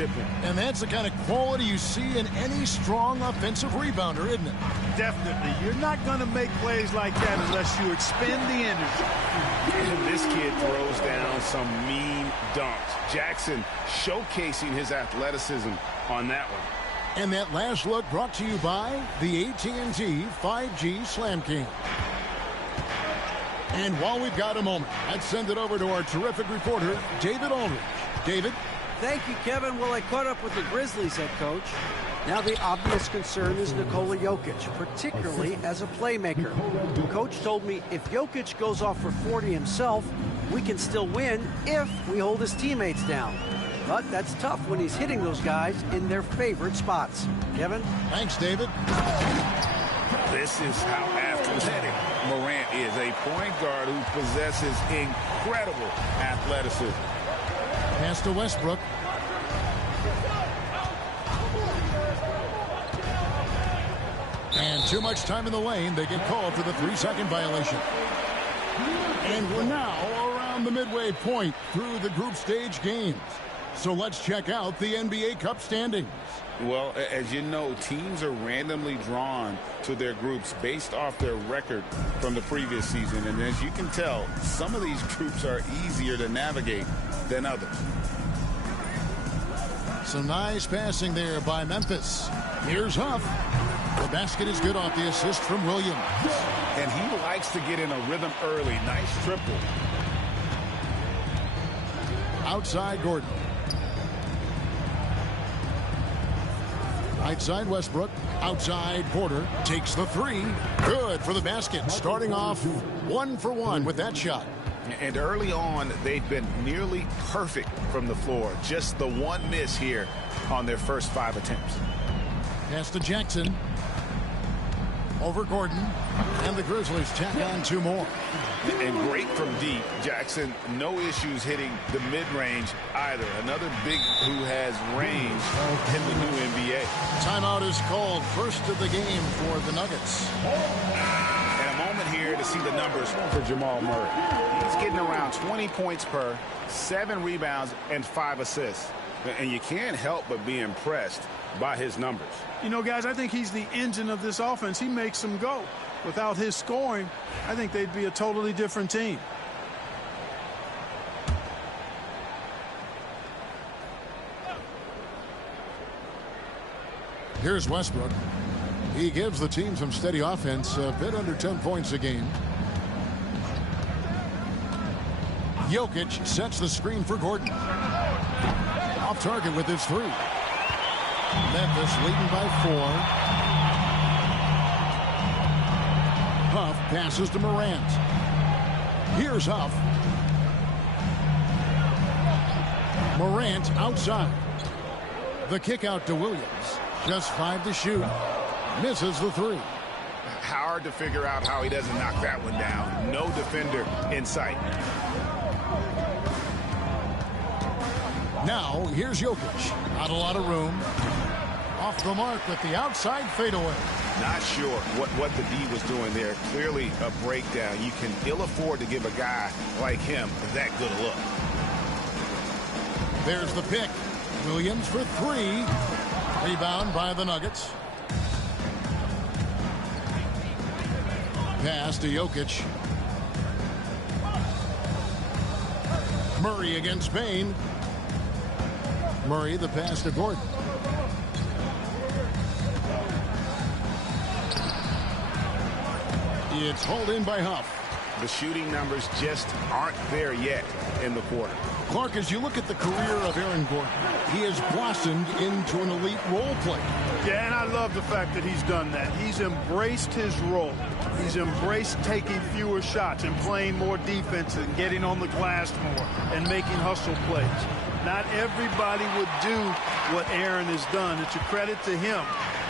And that's the kind of quality you see in any strong offensive rebounder, isn't it? Definitely. You're not going to make plays like that unless you expend the energy. And this kid throws down some mean dunks. Jackson showcasing his athleticism on that one. And that last look brought to you by the AT&T 5G Slam King. And while we've got a moment, let's send it over to our terrific reporter, David Aldridge. David? Thank you, Kevin. Well, I caught up with the Grizzlies head coach. Now the obvious concern is Nikola Jokic, particularly as a playmaker. Coach told me if Jokic goes off for 40 himself, we can still win if we hold his teammates down. But that's tough when he's hitting those guys in their favorite spots. Kevin? Thanks, David. This is how athletic Morant is, a point guard who possesses incredible athleticism. Pass to Westbrook. And too much time in the lane. They get called for the 3-second violation. And we're now around the midway point through the group stage games. So let's check out the NBA Cup standings. Well, as you know, teams are randomly drawn to their groups based off their record from the previous season. And as you can tell, some of these groups are easier to navigate than others. Some nice passing there by Memphis. Here's Huff. The basket is good off the assist from Williams. And he likes to get in a rhythm early. Nice triple. Outside Gordon. Right side Westbrook. Outside Porter. Takes the three. Good for the basket. Starting off 1 for 1 with that shot. And early on, they've been nearly perfect from the floor. Just the one miss here on their first 5 attempts. Pass to Jackson. Over Gordon. And the Grizzlies tack on 2 more. And great from deep. Jackson, no issues hitting the mid-range either. Another big who has range in the new NBA. Timeout is called. First of the game for the Nuggets. And a moment here to see the numbers for Jamal Murray. He's getting around 20 points per, 7 rebounds, and 5 assists. And you can't help but be impressed by his numbers. You know, guys, I think he's the engine of this offense. He makes them go. Without his scoring, I think they'd be a totally different team. Here's Westbrook. He gives the team some steady offense, a bit under 10 points a game. Jokic sets the screen for Gordon. Off target with his 3. Memphis leading by 4. Huff passes to Morant. Here's Huff. Morant outside. The kick out to Williams. Just 5 to shoot. Misses the 3. Hard to figure out how he doesn't knock that one down. No defender in sight. Now, here's Jokic. Not a lot of room. Off the mark with the outside fadeaway. Not sure what the D was doing there. Clearly a breakdown. You can ill afford to give a guy like him that good a look. There's the pick. Williams for 3. Rebound by the Nuggets. Pass to Jokic. Murray against Payne. Murray the pass to Gordon. It's hauled in by Huff. The shooting numbers just aren't there yet in the quarter. Clark, as you look at the career of Aaron Gordon, he has blossomed into an elite role player. Yeah, and I love the fact that he's done that. He's embraced his role. He's embraced taking fewer shots and playing more defense and getting on the glass more and making hustle plays. Not everybody would do what Aaron has done. It's a credit to him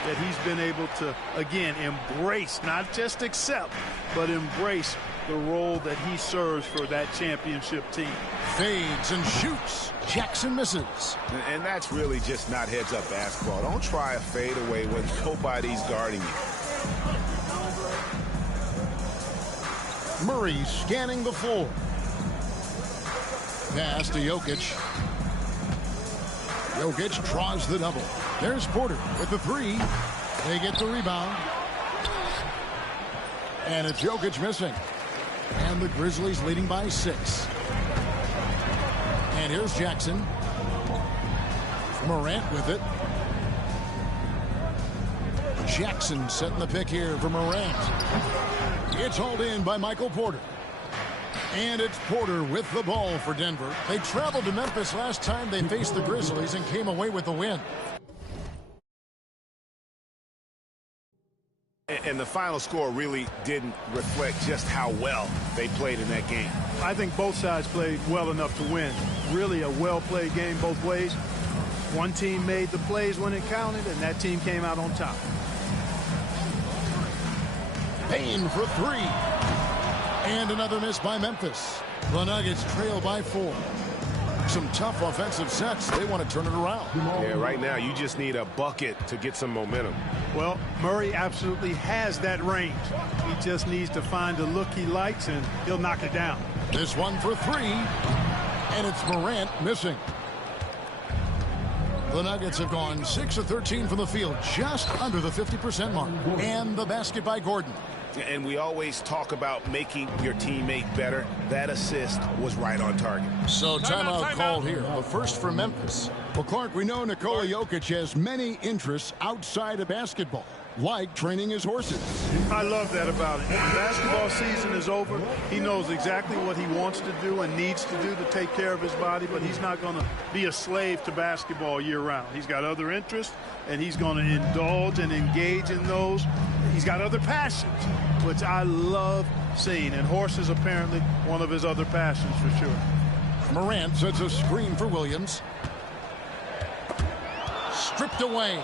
that he's been able to, again, embrace, not just accept, but embrace the role that he serves for that championship team. Fades and shoots. Jackson misses. And that's really just not heads-up basketball. Don't try a fadeaway when nobody's guarding you. Murray scanning the floor. Pass to Jokic. Jokic draws the double. There's Porter with the three. They get the rebound. And it's Jokic missing. And the Grizzlies leading by 6. And here's Jackson. Morant with it. Jackson setting the pick here for Morant. It's hauled in by Michael Porter. And it's Porter with the ball for Denver. They traveled to Memphis last time they faced the Grizzlies and came away with the win. And the final score really didn't reflect just how well they played in that game. I think both sides played well enough to win. Really a well-played game both ways. One team made the plays when it counted, and that team came out on top. Payne for 3. And another miss by Memphis. The Nuggets trail by 4. Some tough offensive sets. They want to turn it around. Yeah, right now you just need a bucket to get some momentum. Well, Murray absolutely has that range. He just needs to find the look he likes, and he'll knock it down. This one for 3. And it's Morant missing. The Nuggets have gone 6 of 13 from the field, just under the 50% mark. And the basket by Gordon. And we always talk about making your teammate better. That assist was right on target. So timeout called here. The first for Memphis. Well, Clark, we know Nikola Jokic has many interests outside of basketball, like training his horses. I love that about it. When basketball season is over, he knows exactly what he wants to do and needs to do to take care of his body, but he's not going to be a slave to basketball year-round. He's got other interests, and he's going to indulge and engage in those. He's got other passions, which I love seeing, and horses apparently one of his other passions for sure. Morant sets a screen for Williams. Stripped away.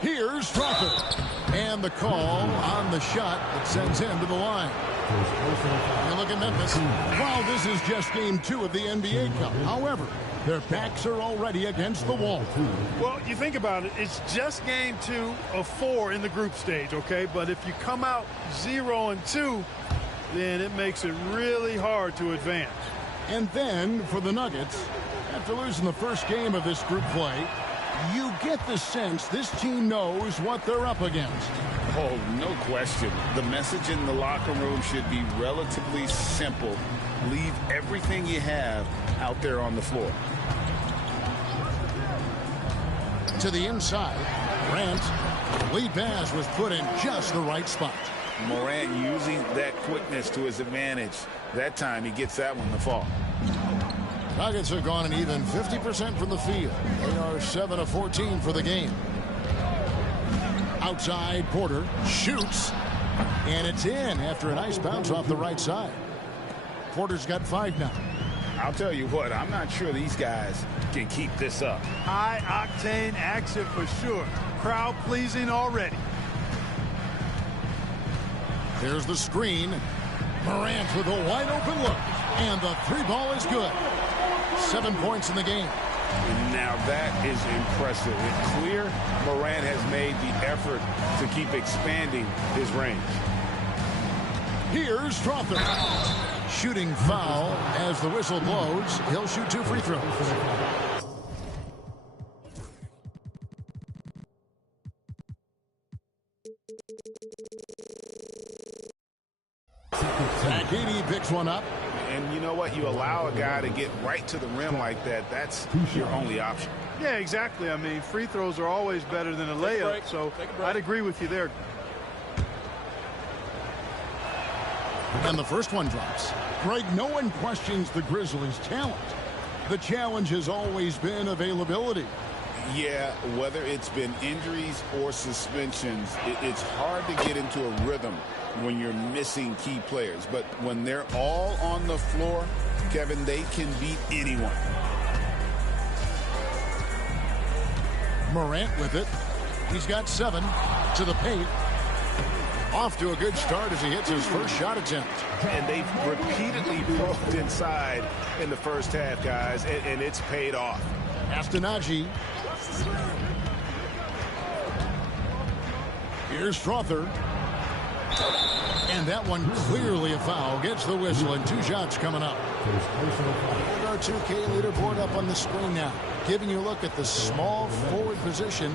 Here's Strother. And the call on the shot that sends him to the line. You look at Memphis. While this is just game 2 of the NBA Cup, however, their backs are already against the wall. Well, you think about it, it's just game 2 of 4 in the group stage, okay? But if you come out 0-2, then it makes it really hard to advance. And then for the Nuggets, after losing the first game of this group play, you get the sense this team knows what they're up against. Oh, no question. The message in the locker room should be relatively simple. Leave everything you have out there on the floor. To the inside, Morant. Lead pass was put in just the right spot. Morant using that quickness to his advantage. That time he gets that one to fall. Nuggets have gone an even 50% from the field. They are 7 of 14 for the game. Outside, Porter shoots, and it's in after a nice bounce off the right side. Porter's got 5 now. I'll tell you what, I'm not sure these guys can keep this up. High-octane action for sure. Crowd pleasing already. There's the screen. Morant with a wide-open look, and the 3-ball is good. 7 points in the game. Now that is impressive. It's clear Morant has made the effort to keep expanding his range. Here's Strother. Shooting foul as the whistle blows. He'll shoot 2 free throws. Agini picks one up. And you know what? You allow a guy to get right to the rim like that. That's your only option. Yeah, exactly. I mean, free throws are always better than a layup, so I'd agree with you there. And the first one drops. Greg, no one questions the Grizzlies' talent. The challenge has always been availability. Yeah, whether it's been injuries or suspensions, it's hard to get into a rhythm when you're missing key players. But when they're all on the floor, Kevin, they can beat anyone. Morant with it. He's got 7 to the paint. Off to a good start as he hits his first shot attempt. And they've repeatedly probed inside in the first half, guys, and it's paid off. Astonagi. Here's Strother. And that one clearly a foul. Gets the whistle, and 2 shots coming up. And our 2K leaderboard up on the screen now, giving you a look at the small forward position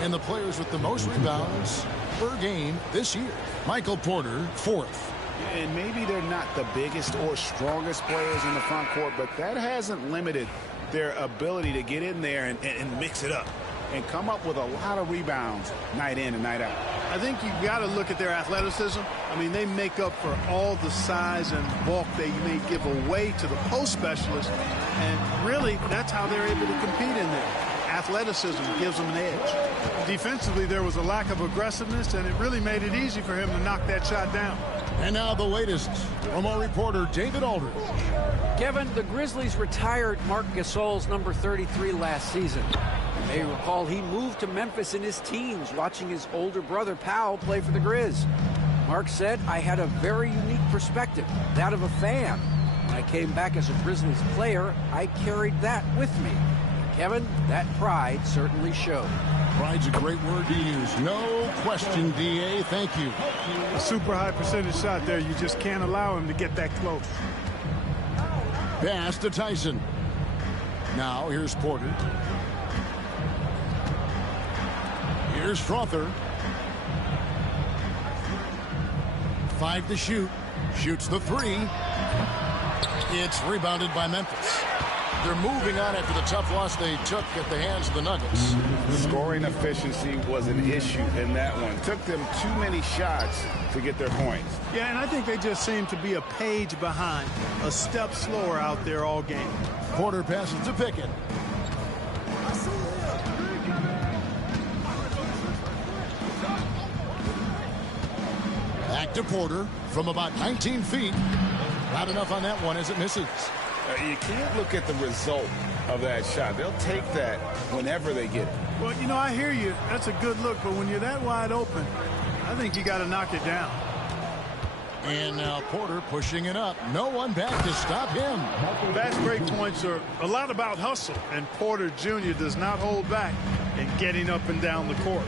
and the players with the most rebounds per game this year. Michael Porter, 4th. And maybe they're not the biggest or strongest players in the front court, but that hasn't limited their ability to get in there and mix it up and come up with a lot of rebounds night in and night out. I think you've got to look at their athleticism. I mean, they make up for all the size and bulk they may give away to the post specialists, and really that's how they're able to compete in there. Athleticism gives them an edge. Defensively, there was a lack of aggressiveness, and it really made it easy for him to knock that shot down. And now the latest from our reporter, David Aldridge. Kevin, the Grizzlies retired Marc Gasol's number 33 last season. You may recall he moved to Memphis in his teens, watching his older brother Powell play for the Grizz. Mark said, "I had a very unique perspective, that of a fan. When I came back as a Grizzlies player, I carried that with me." Kevin, that pride certainly showed. Pride's a great word to use. No question, D.A. Thank you. A super high percentage shot there. You just can't allow him to get that close. Pass to Tyson. Now here's Porter. Here's Strother. 5 to shoot. Shoots the 3. It's rebounded by Memphis. They're moving on after the tough loss they took at the hands of the Nuggets. Scoring efficiency was an issue in that one. Took them too many shots to get their points. Yeah, and I think they just seem to be a page behind, a step slower out there all game. Porter passes to Pickett. Back to Porter from about 19 feet. Not enough on that one as it misses. You can't look at the result of that shot. They'll take that whenever they get it. Well, you know, I hear you. That's a good look, but when you're that wide open, I think you got to knock it down. And now Porter pushing it up. No one back to stop him. Fast break points are a lot about hustle, and Porter Jr. does not hold back in getting up and down the court.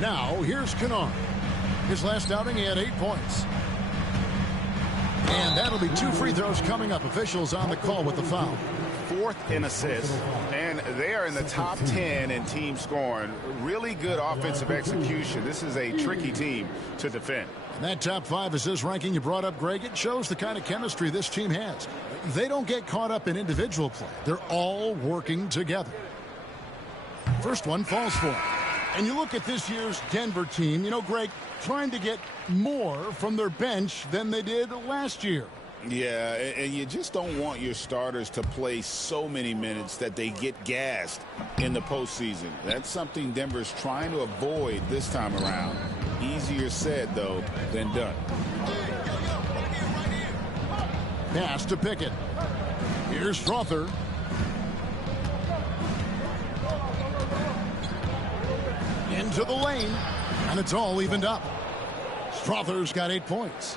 Now here's Kennard. His last outing, he had 8 points. And that'll be 2 free throws coming up. Officials on the call with the foul. 4th in assists, and they are in the top 10 in team scoring. Really good offensive execution. This is a tricky team to defend. And that top 5 assist ranking you brought up, Greg, it shows the kind of chemistry this team has. They don't get caught up in individual play. They're all working together. First one falls for him. And you look at this year's Denver team, you know, Greg, trying to get more from their bench than they did last year. Yeah, and you just don't want your starters to play so many minutes that they get gassed in the postseason. That's something Denver's trying to avoid this time around. Easier said, though, than done. Pass to Pickett. Here's Strother. Into the lane, and it's all evened up. Strother's got 8 points.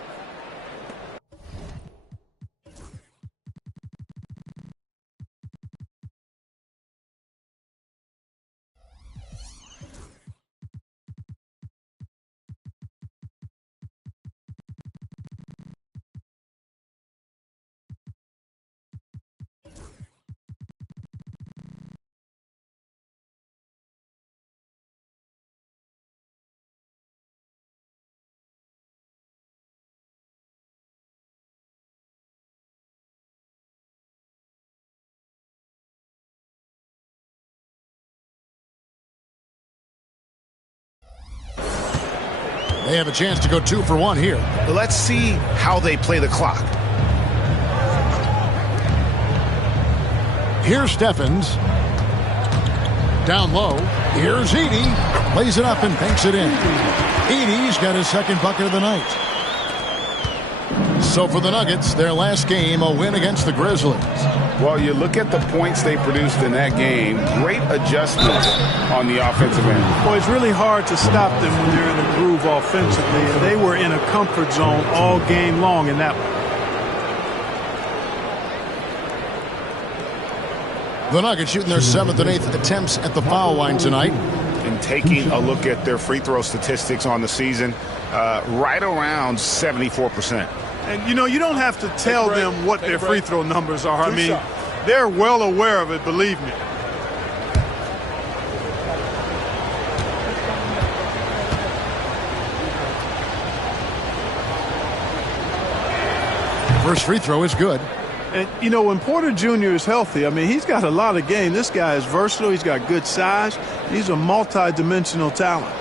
They have a chance to go 2 for 1 here. Let's see how they play the clock. Here's Steffens. Down low. Here's Edey. Lays it up and banks it in. Edey's got his 2nd bucket of the night. So for the Nuggets, their last game, a win against the Grizzlies. Well, you look at the points they produced in that game. Great adjustments on the offensive end. Well, it's really hard to stop them when they're in a groove offensively, and they were in a comfort zone all game long in that one. The Nuggets shooting their 7th and 8th attempts at the foul line tonight. And taking a look at their free throw statistics on the season, right around 74%. And, you know, you don't have to tell them what their free throw numbers are. I mean, they're well aware of it, believe me. First free throw is good. And, you know, when Porter Jr. is healthy, I mean, he's got a lot of game. This guy is versatile. He's got good size. He's a multi-dimensional talent.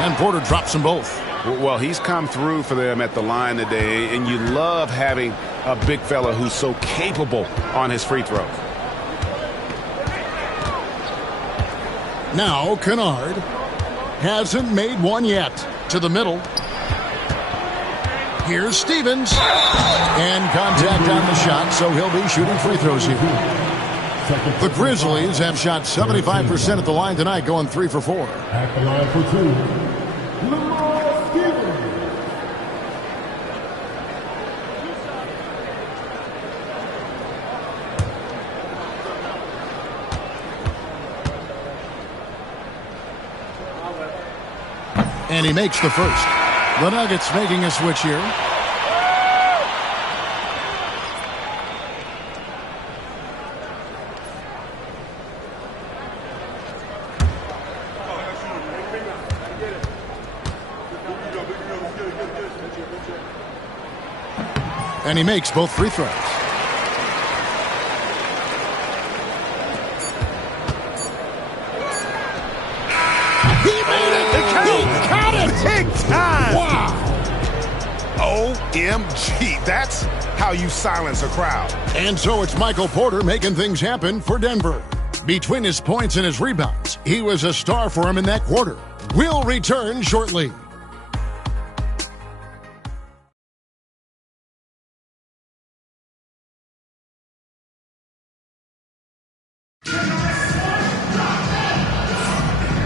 And Porter drops them both. Well, he's come through for them at the line today, and you love having a big fella who's so capable on his free throws. Now Kennard hasn't made one yet. To the middle. Here's Stevens. And contact on the shot, so he'll be shooting free throws here. The Grizzlies have shot 75% at the line tonight, going 3 for 4. At the line for 2, Lamar Stevens. And he makes the first. The Nuggets making a switch here. And he makes both free throws. He made it! He caught it! Big time! Wow! OMG, that's how you silence a crowd. And so it's Michael Porter making things happen for Denver. Between his points and his rebounds, he was a star for him in that quarter. We'll return shortly.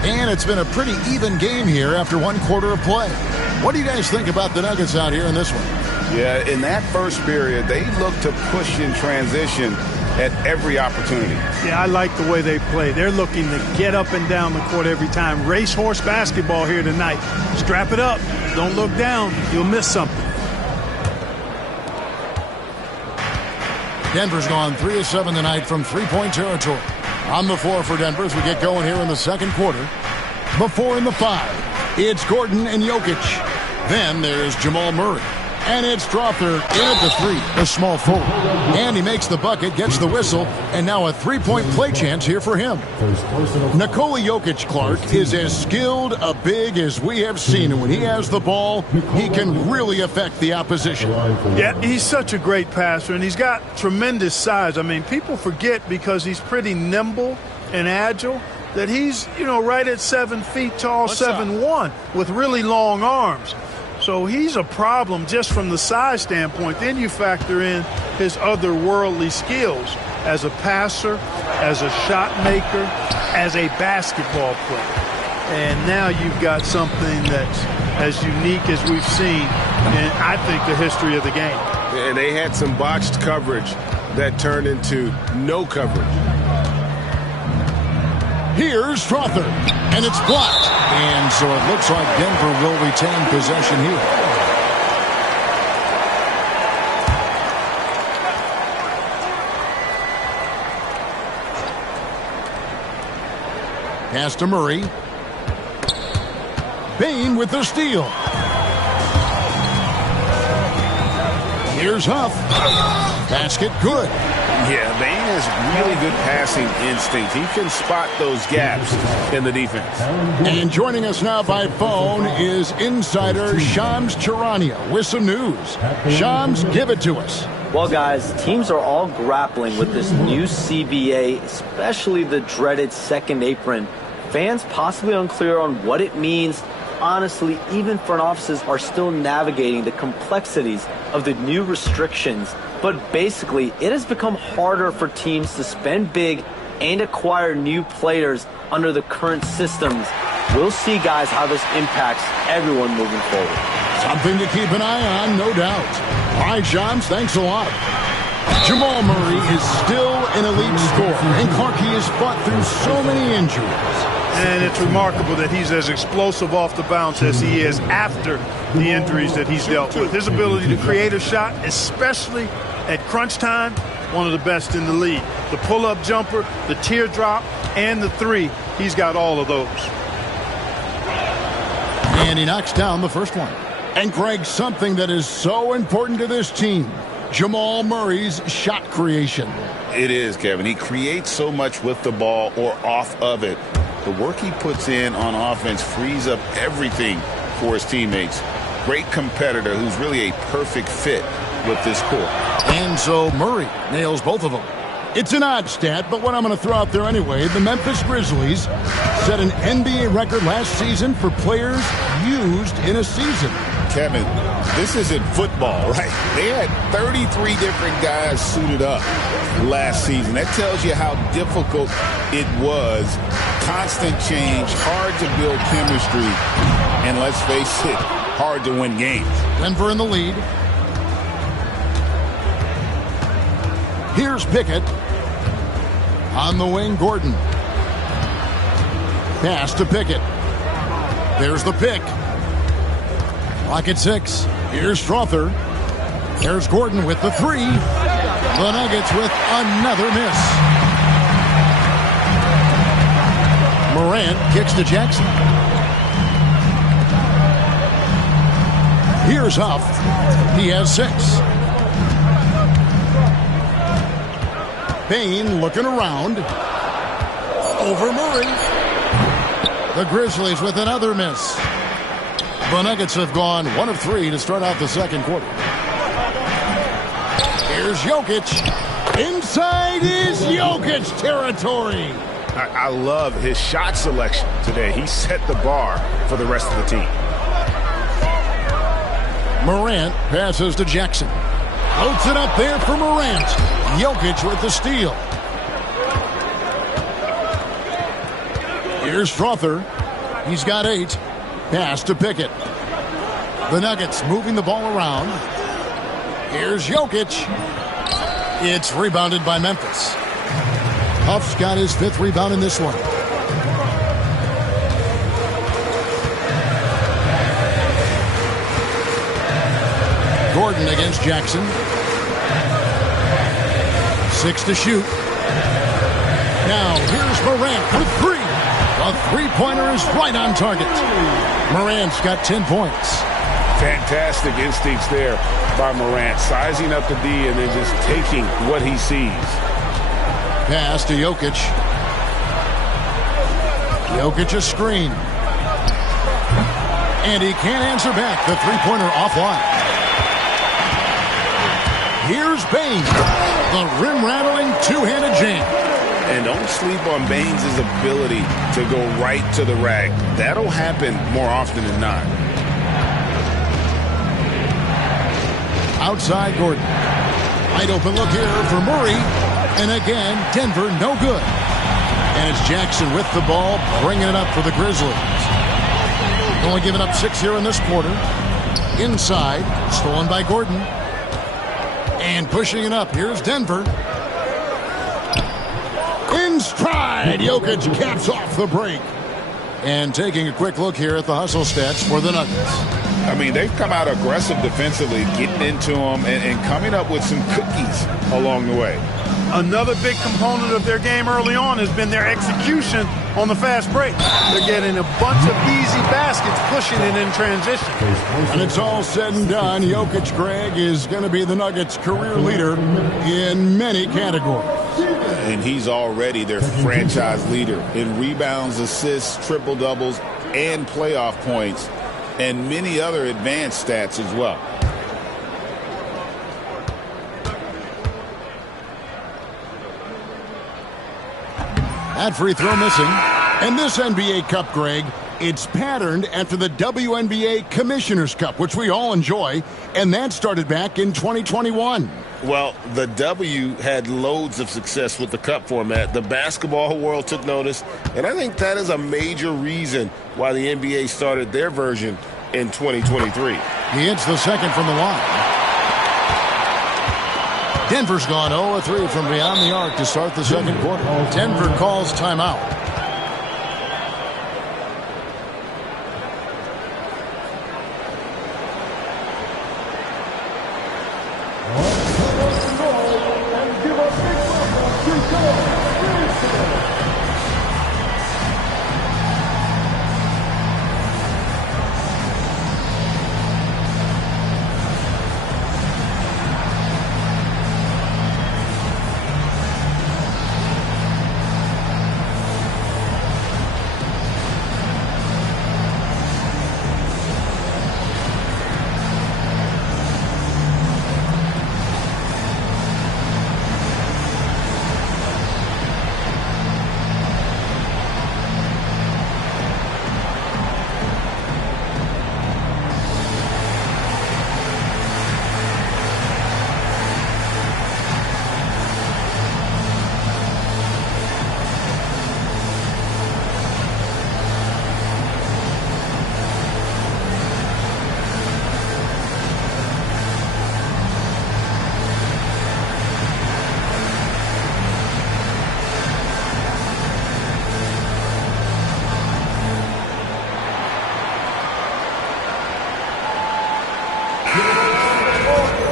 And it's been a pretty even game here after one quarter of play. What do you guys think about the Nuggets out here in this one? Yeah, in that first period, they looked to push in transition at every opportunity. Yeah, I like the way they play. They're looking to get up and down the court every time. Racehorse basketball here tonight. Strap it up. Don't look down. You'll miss something. Denver's gone 3 of 7 tonight from three-point territory. On the floor for Denver as we get going here in the second quarter. Before in the 5, it's Gordon and Jokic. Then there's Jamal Murray. And it's Strawther in at the 3, a small forward. And he makes the bucket, gets the whistle, and now a three-point play chance here for him. Nikola Jokic, Clark, is as skilled a big as we have seen. And when he has the ball, he can really affect the opposition. Yeah, he's such a great passer, and he's got tremendous size. I mean, people forget because he's pretty nimble and agile that he's, you know, right at 7 feet tall, 7'1", with really long arms. So he's a problem just from the size standpoint. Then you factor in his otherworldly skills as a passer, as a shot maker, as a basketball player. And now you've got something that's as unique as we've seen in, I think, the history of the game. And they had some botched coverage that turned into no coverage. Here's Strawther, and it's blocked. And so it looks like Denver will retain possession here. Pass to Murray. Bane with the steal. Here's Huff. Basket good. Yeah, Bane has really good passing instinct. He can spot those gaps in the defense. And joining us now by phone is insider Shams Charania with some news. Shams, give it to us. Well, guys, teams are all grappling with this new CBA, especially the dreaded second apron. Fans possibly unclear on what it means. Honestly, even front offices are still navigating the complexities of the new restrictions. But basically, it has become harder for teams to spend big and acquire new players under the current systems. we'll see, guys, how this impacts everyone moving forward. Something to keep an eye on, no doubt. All right, Shams, thanks a lot. Jamal Murray is still an elite scorer, and Clarkie has fought through so many injuries. And it's remarkable that he's as explosive off the bounce as he is after the injuries that he's dealt with. His ability to create a shot, especially at crunch time, one of the best in the league. The pull-up jumper, the teardrop, and the three, he's got all of those. And he knocks down the first one. And Greg, something that is so important to this team, Jamal Murray's shot creation. It is, Kevin. He creates so much with the ball or off of it. The work he puts in on offense frees up everything for his teammates. Great competitor who's really a perfect fit with this core. And so Murray nails both of them. It's an odd stat, but what I'm going to throw out there anyway, the Memphis Grizzlies set an NBA record last season for players used in a season. Kevin, this isn't football, right? They had 33 different guys suited up last season. That tells you how difficult it was. Constant change, hard to build chemistry, and let's face it, hard to win games. Denver in the lead. Here's Pickett. On the wing, Gordon. Pass to Pickett. There's the pick. Clock at 6. Here's Strother. There's Gordon with the three. The Nuggets with another miss. Morant kicks to Jackson. Here's Huff. He has 6. Payne looking around. Over Murray. The Grizzlies with another miss. The Nuggets have gone 1 of 3 to start out the second quarter. Here's Jokic. Inside is Jokic territory. I love his shot selection today. He set the bar for the rest of the team. Morant passes to Jackson. Floats it up there for Morant. Jokic with the steal. Here's Strother. He's got 8. Pass to Pickett. The Nuggets moving the ball around. Here's Jokic. It's rebounded by Memphis. Huff's got his 5th rebound in this one. Gordon against Jackson. 6 to shoot. Now here's Morant with 3. The three-pointer is right on target. Morant's got 10 points. Fantastic instincts there by Morant, sizing up the D and then just taking what he sees. Pass to Jokic. Jokic a screen. And he can't answer back. The three-pointer offline. Here's Baines. The rim-rattling two-handed jam. And don't sleep on Baines' ability to go right to the rack. That'll happen more often than not. Outside Gordon. Wide open look here for Murray. And again, Denver no good. And it's Jackson with the ball, bringing it up for the Grizzlies. Only giving up 6 here in this quarter. Inside, stolen by Gordon. And pushing it up, here's Denver. In stride, Jokic caps off the break. And taking a quick look here at the hustle stats for the Nuggets. I mean, they've come out aggressive defensively, getting into them and coming up with some cookies along the way. Another big component of their game early on has been their execution on the fast break. They're getting a bunch of easy baskets, pushing it in transition. And it's all said and done, Jokic, Greg, is going to be the Nuggets' career leader in many categories. And he's already their franchise leader in rebounds, assists, triple-doubles, and playoff points, and many other advanced stats as well. That free throw missing. And this NBA Cup, Greg, it's patterned after the WNBA Commissioner's Cup, which we all enjoy, and that started back in 2021. Well, the W had loads of success with the cup format. The basketball world took notice, and I think that is a major reason why the NBA started their version in 2023. He hits the second from the line. Denver's gone 0-3 from beyond the arc to start the second quarter. Denver calls timeout.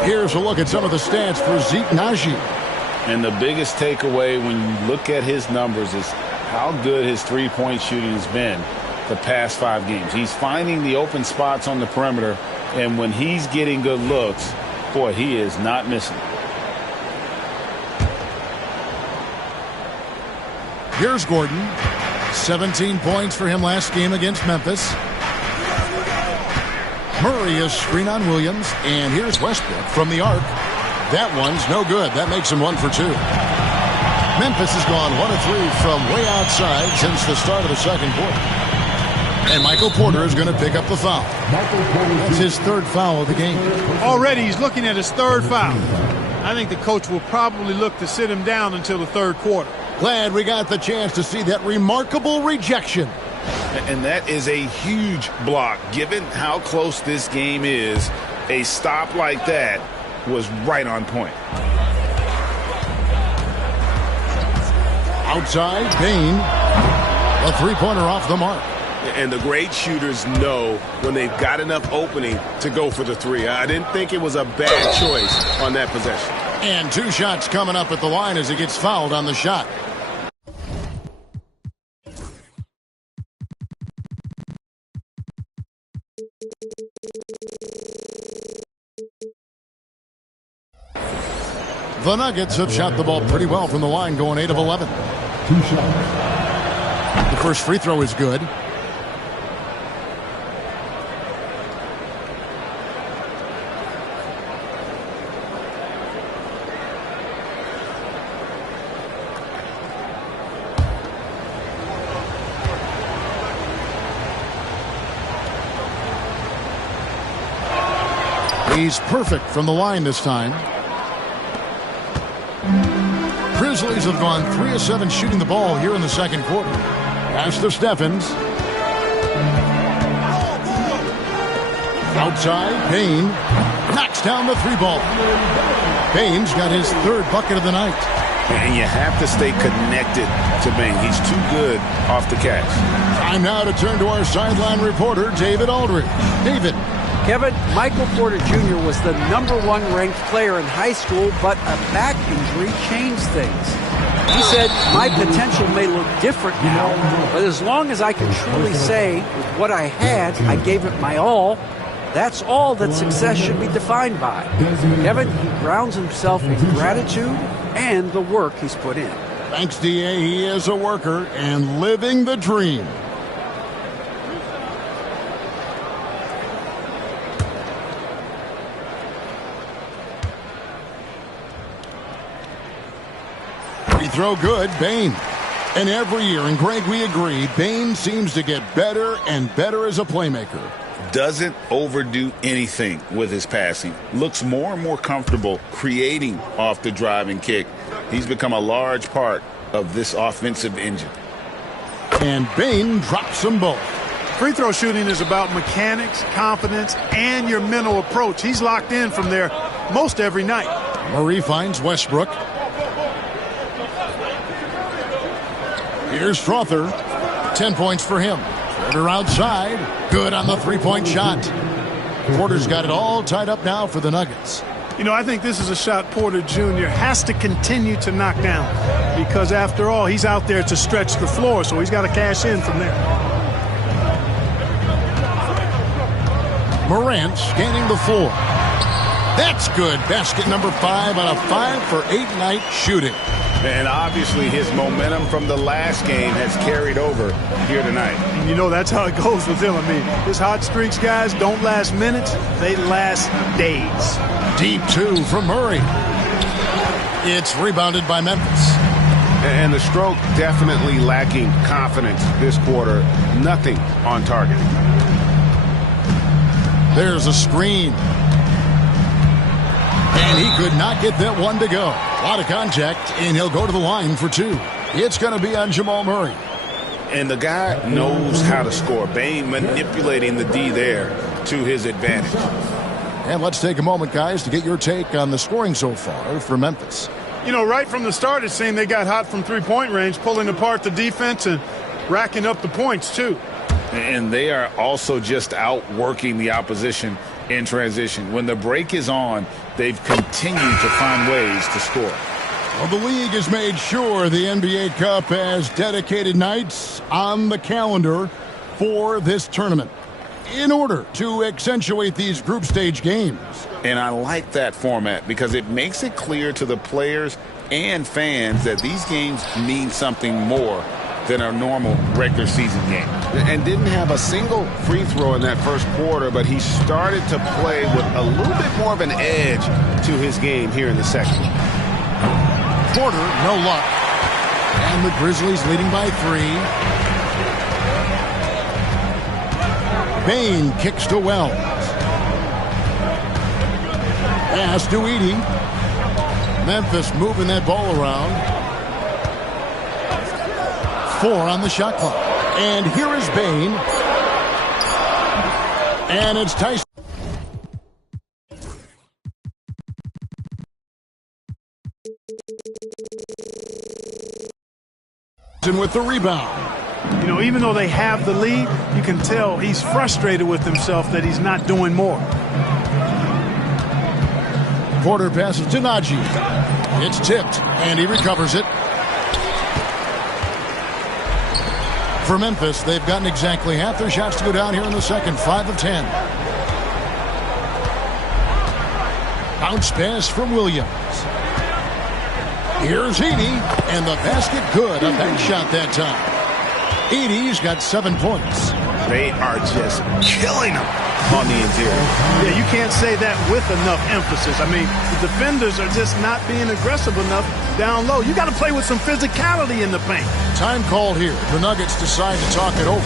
Here's a look at some of the stats for Zeke Nnaji. And the biggest takeaway when you look at his numbers is how good his three-point shooting has been the past 5 games. He's finding the open spots on the perimeter, and when he's getting good looks, boy, he is not missing. Here's Gordon. 17 points for him last game against Memphis. Murray is screen on Williams, and here's Westbrook from the arc. That one's no good. That makes him 1 for 2. Memphis has gone 1 of 3 from way outside since the start of the second quarter. And Michael Porter is going to pick up the foul. That's his 3rd foul of the game. Already he's looking at his 3rd foul. I think the coach will probably look to sit him down until the 3rd quarter. Glad we got the chance to see that remarkable rejection. And that is a huge block. Given how close this game is, a stop like that was right on point. Outside, Payne. A three-pointer off the mark. And the great shooters know when they've got enough opening to go for the three. I didn't think it was a bad choice on that possession. And 2 shots coming up at the line as he gets fouled on the shot. The Nuggets have shot the ball pretty well from the line, going 8 of 11. 2 shots. The first free throw is good. He's perfect from the line this time. Grizzlies have gone 3 of 7 shooting the ball here in the second quarter. Pass to Stephens. Outside, Payne knocks down the 3-ball. Payne's got his 3rd bucket of the night. And you have to stay connected to Payne. He's too good off the catch. Time now to turn to our sideline reporter, David Aldridge. David. Kevin, Michael Porter Jr. was the #1 ranked player in high school, but a back injury changed things. He said, my potential may look different now, but as long as I can truly say with what I had, I gave it my all, that's all that success should be defined by. Kevin, he grounds himself in gratitude and the work he's put in. Thanks, D.A. He is a worker and living the dream. Free throw good, Bane. And every year, and Greg, we agree, Bane seems to get better and better as a playmaker. doesn't overdo anything with his passing, looks more and more comfortable creating off the driving kick. He's become a large part of this offensive engine. And Bane drops them both. Free throw shooting is about mechanics, confidence, and your mental approach. He's locked in from there most every night. Murray finds Westbrook. Here's Strother. 10 points for him. Porter outside. Good on the three-point shot. Porter's got it all tied up now for the Nuggets. You know, I think this is a shot Porter Jr. has to continue to knock down because, after all, he's out there to stretch the floor, so he's got to cash in from there. Morant scanning the floor. That's good. Basket number 5 on a 5-for-8 night shooting. And obviously his momentum from the last game has carried over here tonight. And you know that's how it goes with him. I mean, his hot streaks, guys, don't last minutes. They last days. Deep 2 from Murray. It's rebounded by Memphis. And the stroke definitely lacking confidence this quarter. Nothing on target. There's a screen. And he could not get that one to go. A lot of contact, and he'll go to the line for 2. It's going to be on Jamal Murray. And the guy knows how to score. Bane manipulating the D there to his advantage. And let's take a moment, guys, to get your take on the scoring so far for Memphis. You know, right from the start, it seemed they got hot from three-point range, pulling apart the defense and racking up the points, too. And they are also just outworking the opposition in transition. When the break is on, they've continued to find ways to score. Well, the league has made sure the NBA Cup has dedicated nights on the calendar for this tournament in order to accentuate these group stage games. And I like that format because it makes it clear to the players and fans that these games mean something more than our normal regular season game. And didn't have a single free throw in that first quarter, but he started to play with a little bit more of an edge to his game here in the second. Porter, no luck. And the Grizzlies leading by 3. Bane kicks to Wells. Pass to Edey. Memphis moving that ball around. 4 on the shot clock. And here is Bane. And it's Tyson. With the rebound. You know, even though they have the lead, you can tell he's frustrated with himself that he's not doing more. Porter passes to Najee. It's tipped, and he recovers it. For Memphis, they've gotten exactly half their shots to go down here in the second, 5 of 10. Bounce pass from Williams. Here's Edey, and the basket good. A bank shot that time. Edey's got 7 points. They are just killing them on the interior. Yeah, you can't say that with enough emphasis. I mean, the defenders are just not being aggressive enough down low. You got to play with some physicality in the paint. Time called here. The Nuggets decide to talk it over.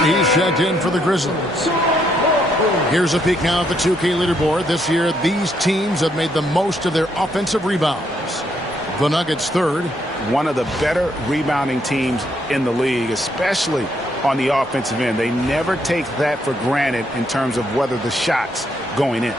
He's checked in for the Grizzlies. Here's a peek now at the 2K leaderboard. This year, these teams have made the most of their offensive rebounds. The Nuggets third. One of the better rebounding teams in the league, especially on the offensive end. They never take that for granted in terms of whether the shot's going in.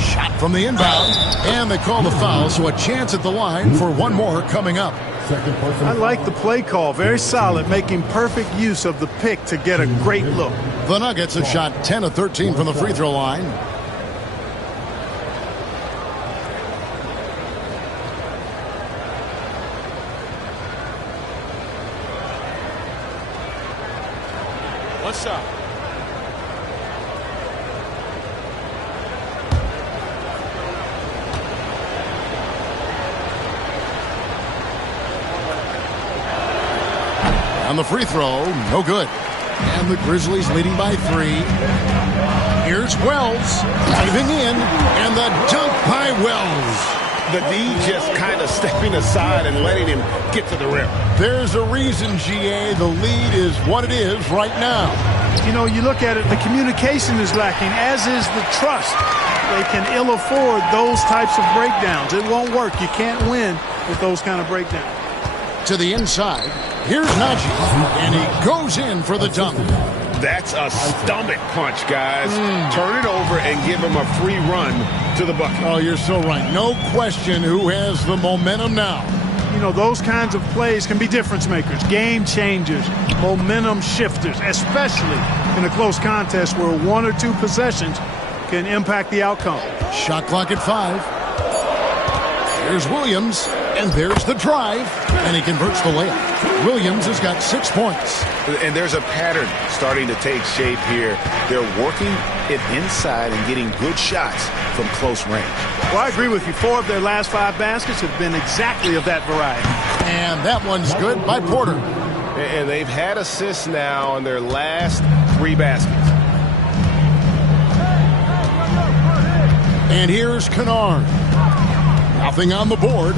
Shot from the inbound, and they call the foul, so a chance at the line for one more coming up. I like the play call. Very solid, making perfect use of the pick to get a great look. The Nuggets have shot 10 of 13 from the free throw line. What's up? On the free throw, no good. And the Grizzlies leading by 3. Here's Wells diving in, and the dunk by Wells. The D just kind of stepping aside and letting him get to the rim. There's a reason, GA, the lead is what it is right now. You know, you look at it, the communication is lacking, as is the trust. They can ill afford those types of breakdowns. It won't work. You can't win with those kind of breakdowns. To the inside, here's Najee, and he goes in for the dunk. That's a stomach punch, guys. Turn it over and give him a free run to the bucket. Oh, you're so right. No question who has the momentum now. You know, those kinds of plays can be difference makers, game changers, momentum shifters, especially in a close contest where 1 or 2 possessions can impact the outcome. Shot clock at 5. There's Williams, and there's the drive, and he converts the layup. Williams has got 6 points. And there's a pattern starting to take shape here. They're working it inside and getting good shots from close range. Well, I agree with you. 4 of their last 5 baskets have been exactly of that variety. And that one's good by Porter. And they've had assists now on their last 3 baskets. And here's Kennard. Nothing on the board.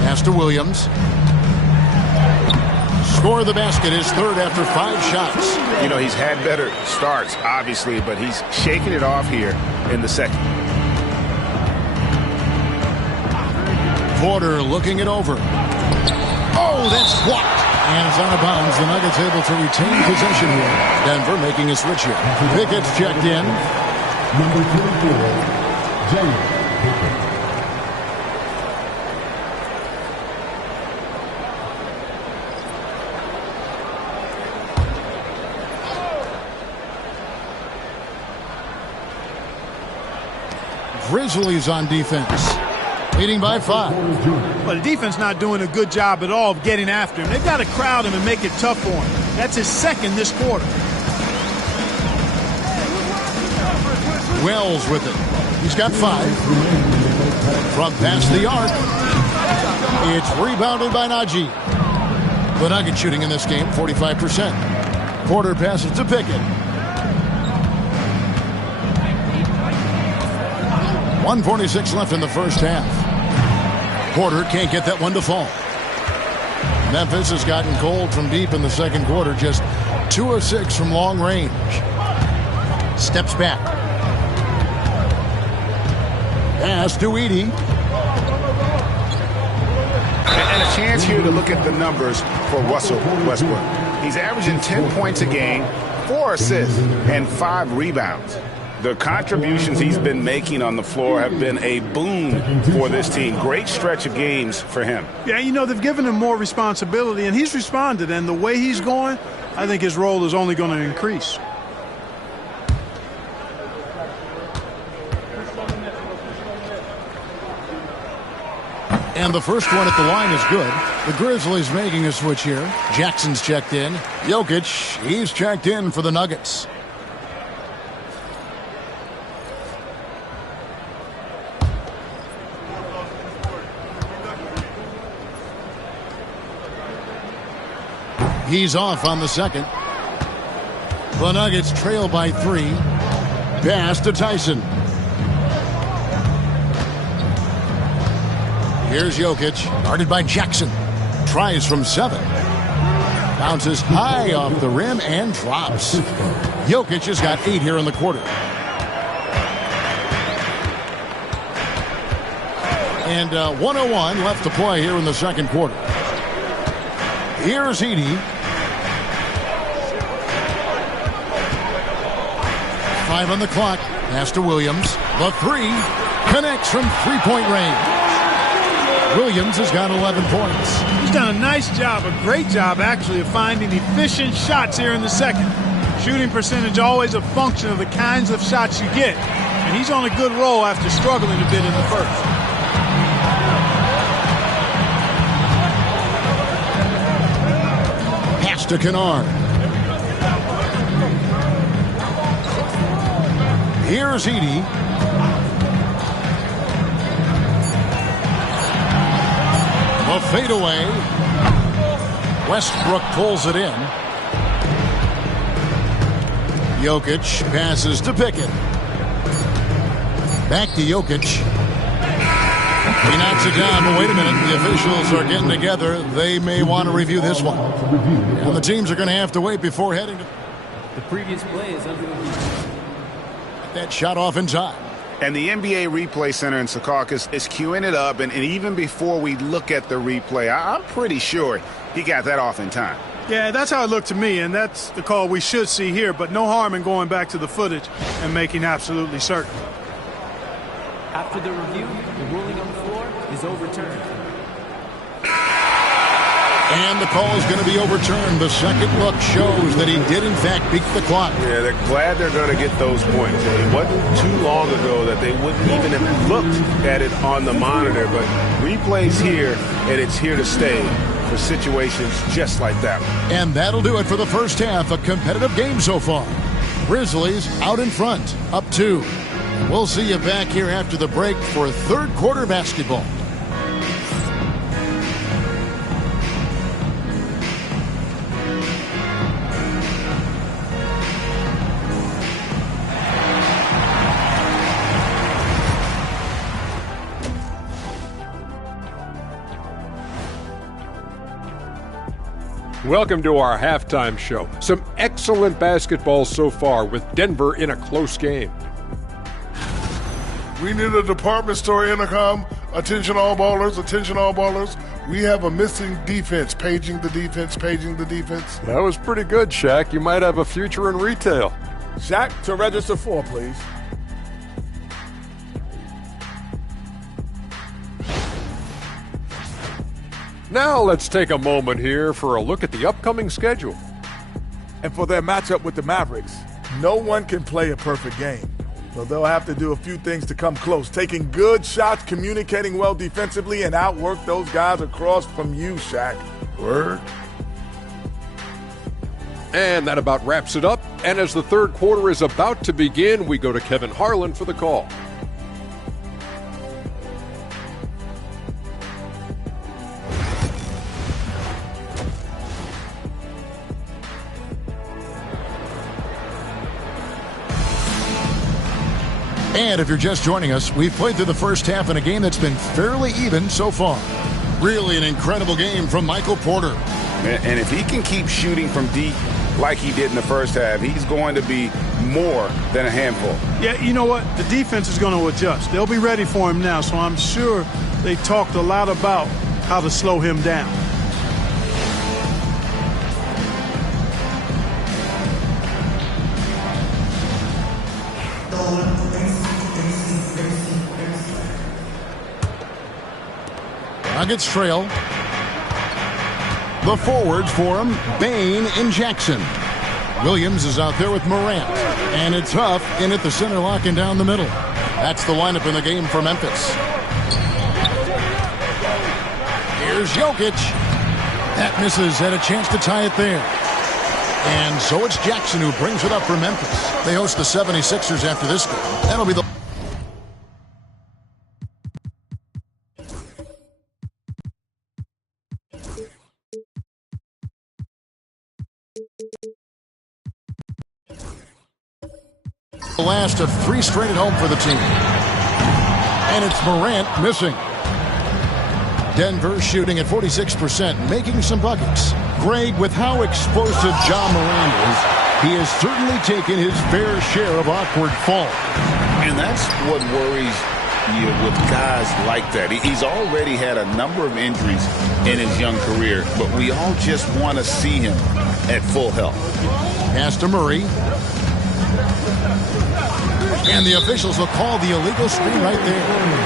Pass to Williams. Score of the basket is third after 5 shots. You know, he's had better starts, obviously, but he's shaking it off here in the second. Porter looking it over. Oh, that's blocked. And it's out of bounds. The Nuggets able to retain possession here. Denver making a switch here. Pickett's checked in. Number 24, James Pickett. Grizzlies on defense, leading by 5. But the defense not doing a good job at all of getting after him. They've got to crowd him and make it tough for him. That's his second this quarter. Wells with it. He's got 5. From past the arc. It's rebounded by Najee. The Nuggets shooting in this game, 45%. Porter passes to Pickett. 1:46 left in the first half. Porter can't get that one to fall. Memphis has gotten cold from deep in the second quarter, just 2 of 6 from long range. Steps back. Pass to Edey. And a chance here to look at the numbers for Russell Westbrook. He's averaging 10 points a game, 4 assists, and 5 rebounds. The contributions he's been making on the floor have been a boon for this team. Great stretch of games for him. Yeah, you know, they've given him more responsibility, and he's responded. And the way he's going, I think his role is only going to increase. And the first one at the line is good. The Grizzlies making a switch here. Jackson's checked in. Jokic, he's checked in for the Nuggets. He's off on the second. The Nuggets trail by 3. Pass to Tyson. Here's Jokic, guarded by Jackson. Tries from 7. Bounces high off the rim and drops. Jokic has got 8 here in the quarter. And 1:01 left to play here in the second quarter. Here's Edey. 5 on the clock. Pass to Williams. The 3 connects from three-point range. Williams has got 11 points. He's done a nice job, a great job actually, of finding efficient shots here in the second. Shooting percentage always a function of the kinds of shots you get. And he's on a good roll after struggling a bit in the first. Pass to Kennard. Here's Edey. A fadeaway. Westbrook pulls it in. Jokic passes to Pickett. Back to Jokic. He knocks it down, but wait a minute. The officials are getting together. They may want to review this one. And the teams are going to have to wait before heading to... The previous play is under review. That shot off in time. And the NBA Replay Center in Secaucus is queuing it up. And even before we look at the replay, I'm pretty sure he got that off in time. Yeah, that's how it looked to me, and that's the call we should see here. But no harm in going back to the footage and making absolutely certain. After the review, the ruling on the floor is overturned. And the call is going to be overturned. The second look shows that he did, in fact, beat the clock. Yeah, they're glad they're going to get those points. It wasn't too long ago that they wouldn't even have looked at it on the monitor, but replay's here, and it's here to stay for situations just like that one. And that'll do it for the first half. A competitive game so far. Grizzlies out in front, up 2. We'll see you back here after the break for third quarter basketball. Welcome to our halftime show. Some excellent basketball so far with Denver in a close game. We need a department store intercom. Attention all ballers, attention all ballers. We have a missing defense. Paging the defense, paging the defense. That was pretty good, Shaq. You might have a future in retail. Shaq, to register 4, please. Now let's take a moment here for a look at the upcoming schedule. And for their matchup with the Mavericks, no one can play a perfect game. So they'll have to do a few things to come close. Taking good shots, communicating well defensively, and outwork those guys across from you, Shaq. Word. And that about wraps it up. And as the third quarter is about to begin, we go to Kevin Harlan for the call. And if you're just joining us, we've played through the first half in a game that's been fairly even so far. Really an incredible game from Michael Porter. And if he can keep shooting from deep like he did in the first half, he's going to be more than a handful. Yeah, you know what? The defense is going to adjust. They'll be ready for him now, so I'm sure they talked a lot about how to slow him down. Nuggets trail. The forwards for him, Bane and Jackson. Williams is out there with Morant. And it's Huff in at the center, locking down the middle. That's the lineup in the game for Memphis. Here's Jokic. That misses, had a chance to tie it there. And so it's Jackson who brings it up for Memphis. They host the 76ers after this game. That'll be the last of 3 straight at home for the team. And it's Morant missing. Denver shooting at 46%, making some buckets. Greg, with how explosive Ja Morant is, he has certainly taken his fair share of awkward falls. And that's what worries you with guys like that. He's already had a number of injuries in his young career, but we all just want to see him at full health. Pass to Murray. And the officials will call the illegal screen right there.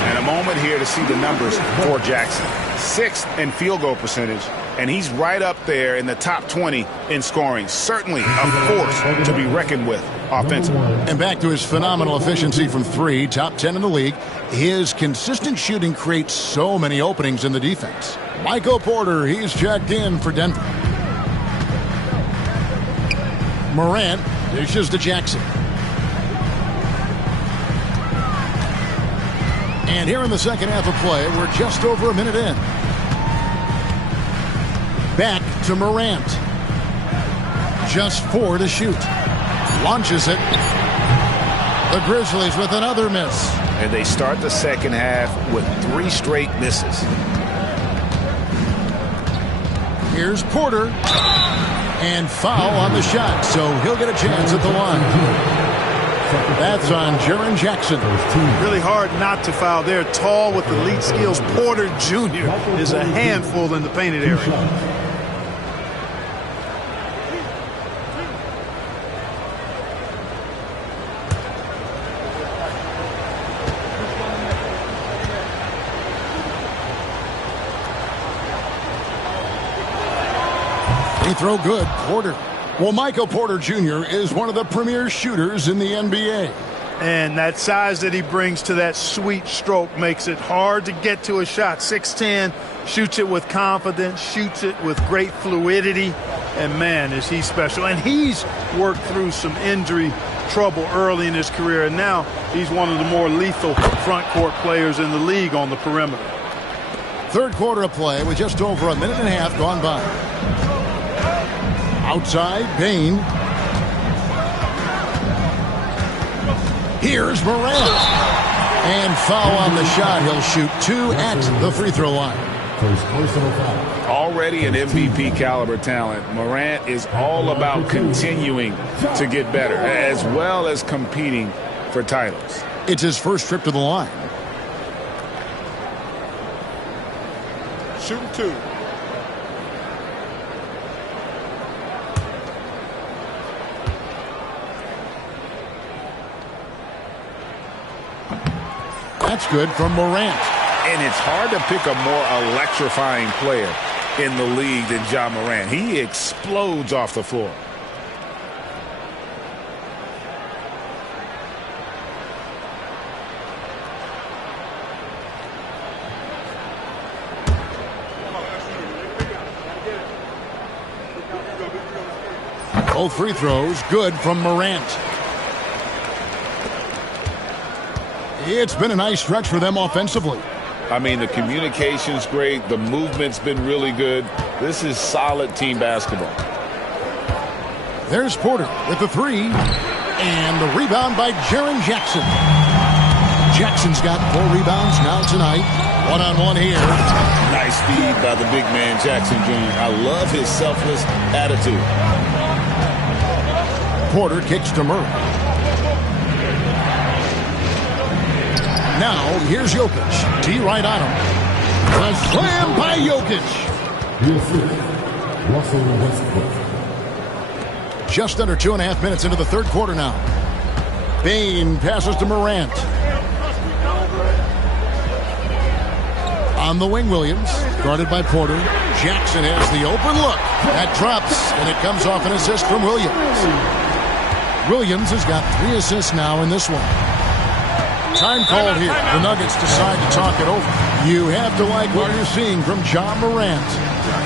And a moment here to see the numbers for Jackson. 6th in field goal percentage, and he's right up there in the top 20 in scoring. Certainly a force to be reckoned with offensively. And back to his phenomenal efficiency from 3, top 10 in the league. His consistent shooting creates so many openings in the defense. Michael Porter, he's checked in for Denver. Morant dishes to Jackson. And here in the second half of play, we're just over a minute in. Back to Morant. Just 4 to shoot. Launches it. The Grizzlies with another miss. And they start the second half with 3 straight misses. Here's Porter. And foul on the shot, so he'll get a chance at the line. That's on Jaren Jackson. Really hard not to foul there. Tall with elite skills. Porter Jr. is a handful in the painted area. They throw good. Porter. Well, Michael Porter Jr. is one of the premier shooters in the NBA. And that size that he brings to that sweet stroke makes it hard to get to a shot. 6'10", shoots it with confidence, shoots it with great fluidity. And, man, is he special. And he's worked through some injury trouble early in his career. And now he's one of the more lethal front court players in the league on the perimeter. Third quarter of play with just over a minute and a half gone by. Outside, Payne. Here's Morant. And foul on the shot. He'll shoot 2 at the free throw line. Already an MVP caliber talent, Morant is all about continuing to get better, as well as competing for titles. It's his first trip to the line. Shooting 2. That's good from Morant. And it's hard to pick a more electrifying player in the league than Ja Morant. He explodes off the floor. Both free throws good from Morant. It's been a nice stretch for them offensively. I mean, the communication's great. The movement's been really good. This is solid team basketball. There's Porter with the 3. And the rebound by Jaren Jackson. Jackson's got 4 rebounds now tonight. One-on-one here. Nice feed by the big man, Jackson Jr. I love his selfless attitude. Porter kicks to Murray. Now, here's Jokic. T right on him. A slam by Jokic. Just under 2.5 minutes into the third quarter now. Payne passes to Morant. On the wing, Williams. Guarded by Porter. Jackson has the open look. That drops, and it comes off an assist from Williams. Williams has got 3 assists now in this one. Time called here. The Nuggets decide to talk it over. You have to like what you're seeing from Ja Morant.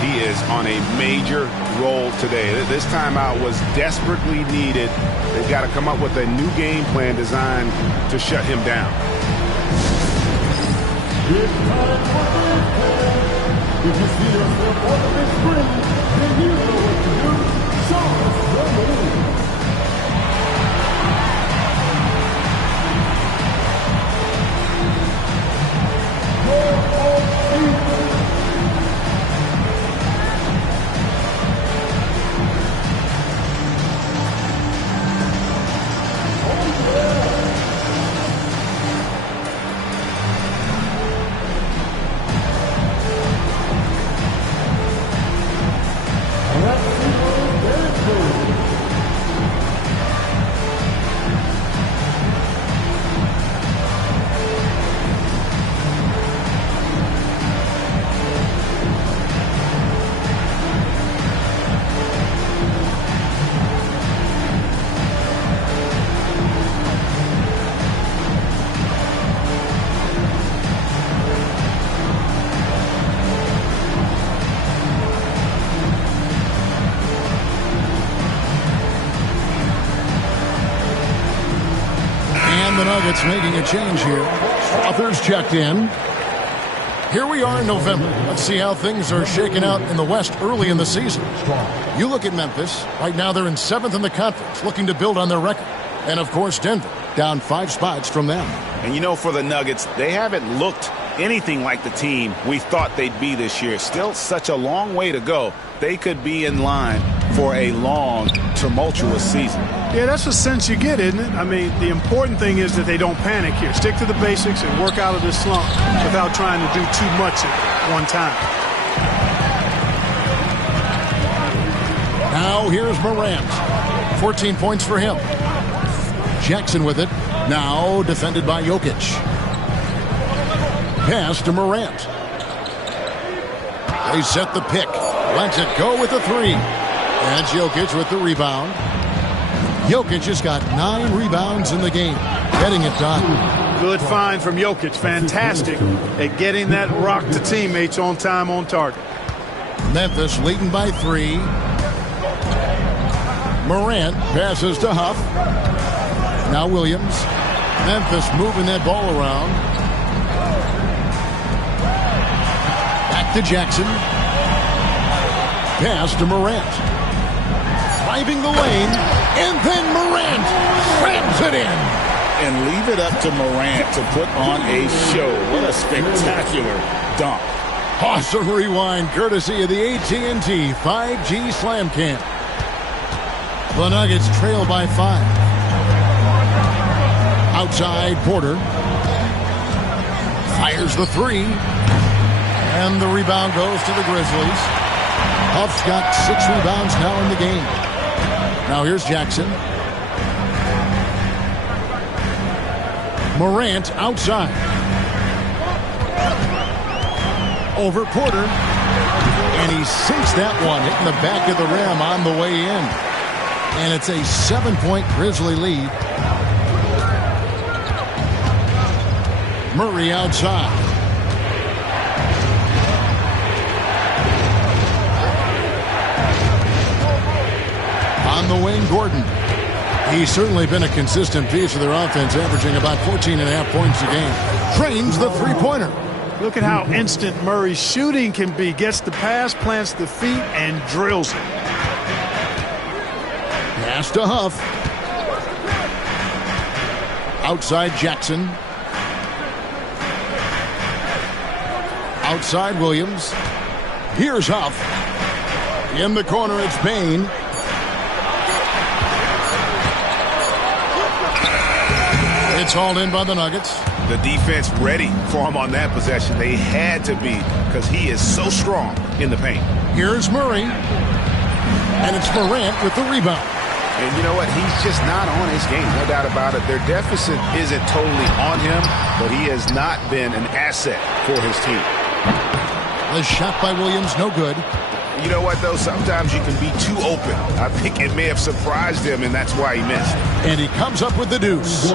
He is on a major role today. This timeout was desperately needed. They've got to come up with a new game plan designed to shut him down. making a change here. Strother's checked in. Here we are in November. Let's see how things are shaking out in the West early in the season. You look at Memphis. Right now they're in 7th in the conference, looking to build on their record. And, of course, Denver, down 5 spots from them. And, you know, for the Nuggets, they haven't looked anything like the team we thought they'd be this year. Still such a long way to go. They could be in line for a long, tumultuous season. Yeah, that's the sense you get, isn't it? I mean, the important thing is that they don't panic here. Stick to the basics and work out of this slump without trying to do too much at one time. Now here's Morant. 14 points for him. Jackson with it. Now defended by Jokic. Pass to Morant. They set the pick. Lets it go with a 3. And Jokic with the rebound. Jokic has got 9 rebounds in the game. Getting it done. Good find from Jokic. Fantastic at getting that rock to teammates on time, on target. Memphis leading by 3. Morant passes to Huff. Now Williams. Memphis moving that ball around. Back to Jackson. Pass to Morant. Driving the lane. And then Morant slams it in. And leave it up to Morant to put on a show. What a spectacular dunk. Awesome rewind courtesy of the AT&T 5G Slam Cam. The Nuggets trail by 5. Outside, Porter. Fires the 3. And the rebound goes to the Grizzlies. Huff's got 6 rebounds now in the game. Now here's Jackson. Morant outside. Over Porter. And he sinks that one, hitting the back of the rim on the way in. And it's a 7-point Grizzly lead. Murray outside. On the wing, Gordon. He's certainly been a consistent piece of their offense, averaging about 14.5 points a game. Trains the three-pointer. Look at how instant Murray's shooting can be. Gets the pass, plants the feet, and drills it. Pass to Huff. Outside Jackson. Outside Williams. Here's Huff. In the corner, it's Payne. It's hauled in by the Nuggets. The defense ready for him on that possession. They had to be because he is so strong in the paint. Here's Murray. And it's Morant with the rebound. And you know what? He's just not on his game, no doubt about it. Their deficit isn't totally on him, but he has not been an asset for his team. The shot by Williams, no good. You know what, though? Sometimes you can be too open. I think it may have surprised him, and that's why he missed. And he comes up with the deuce.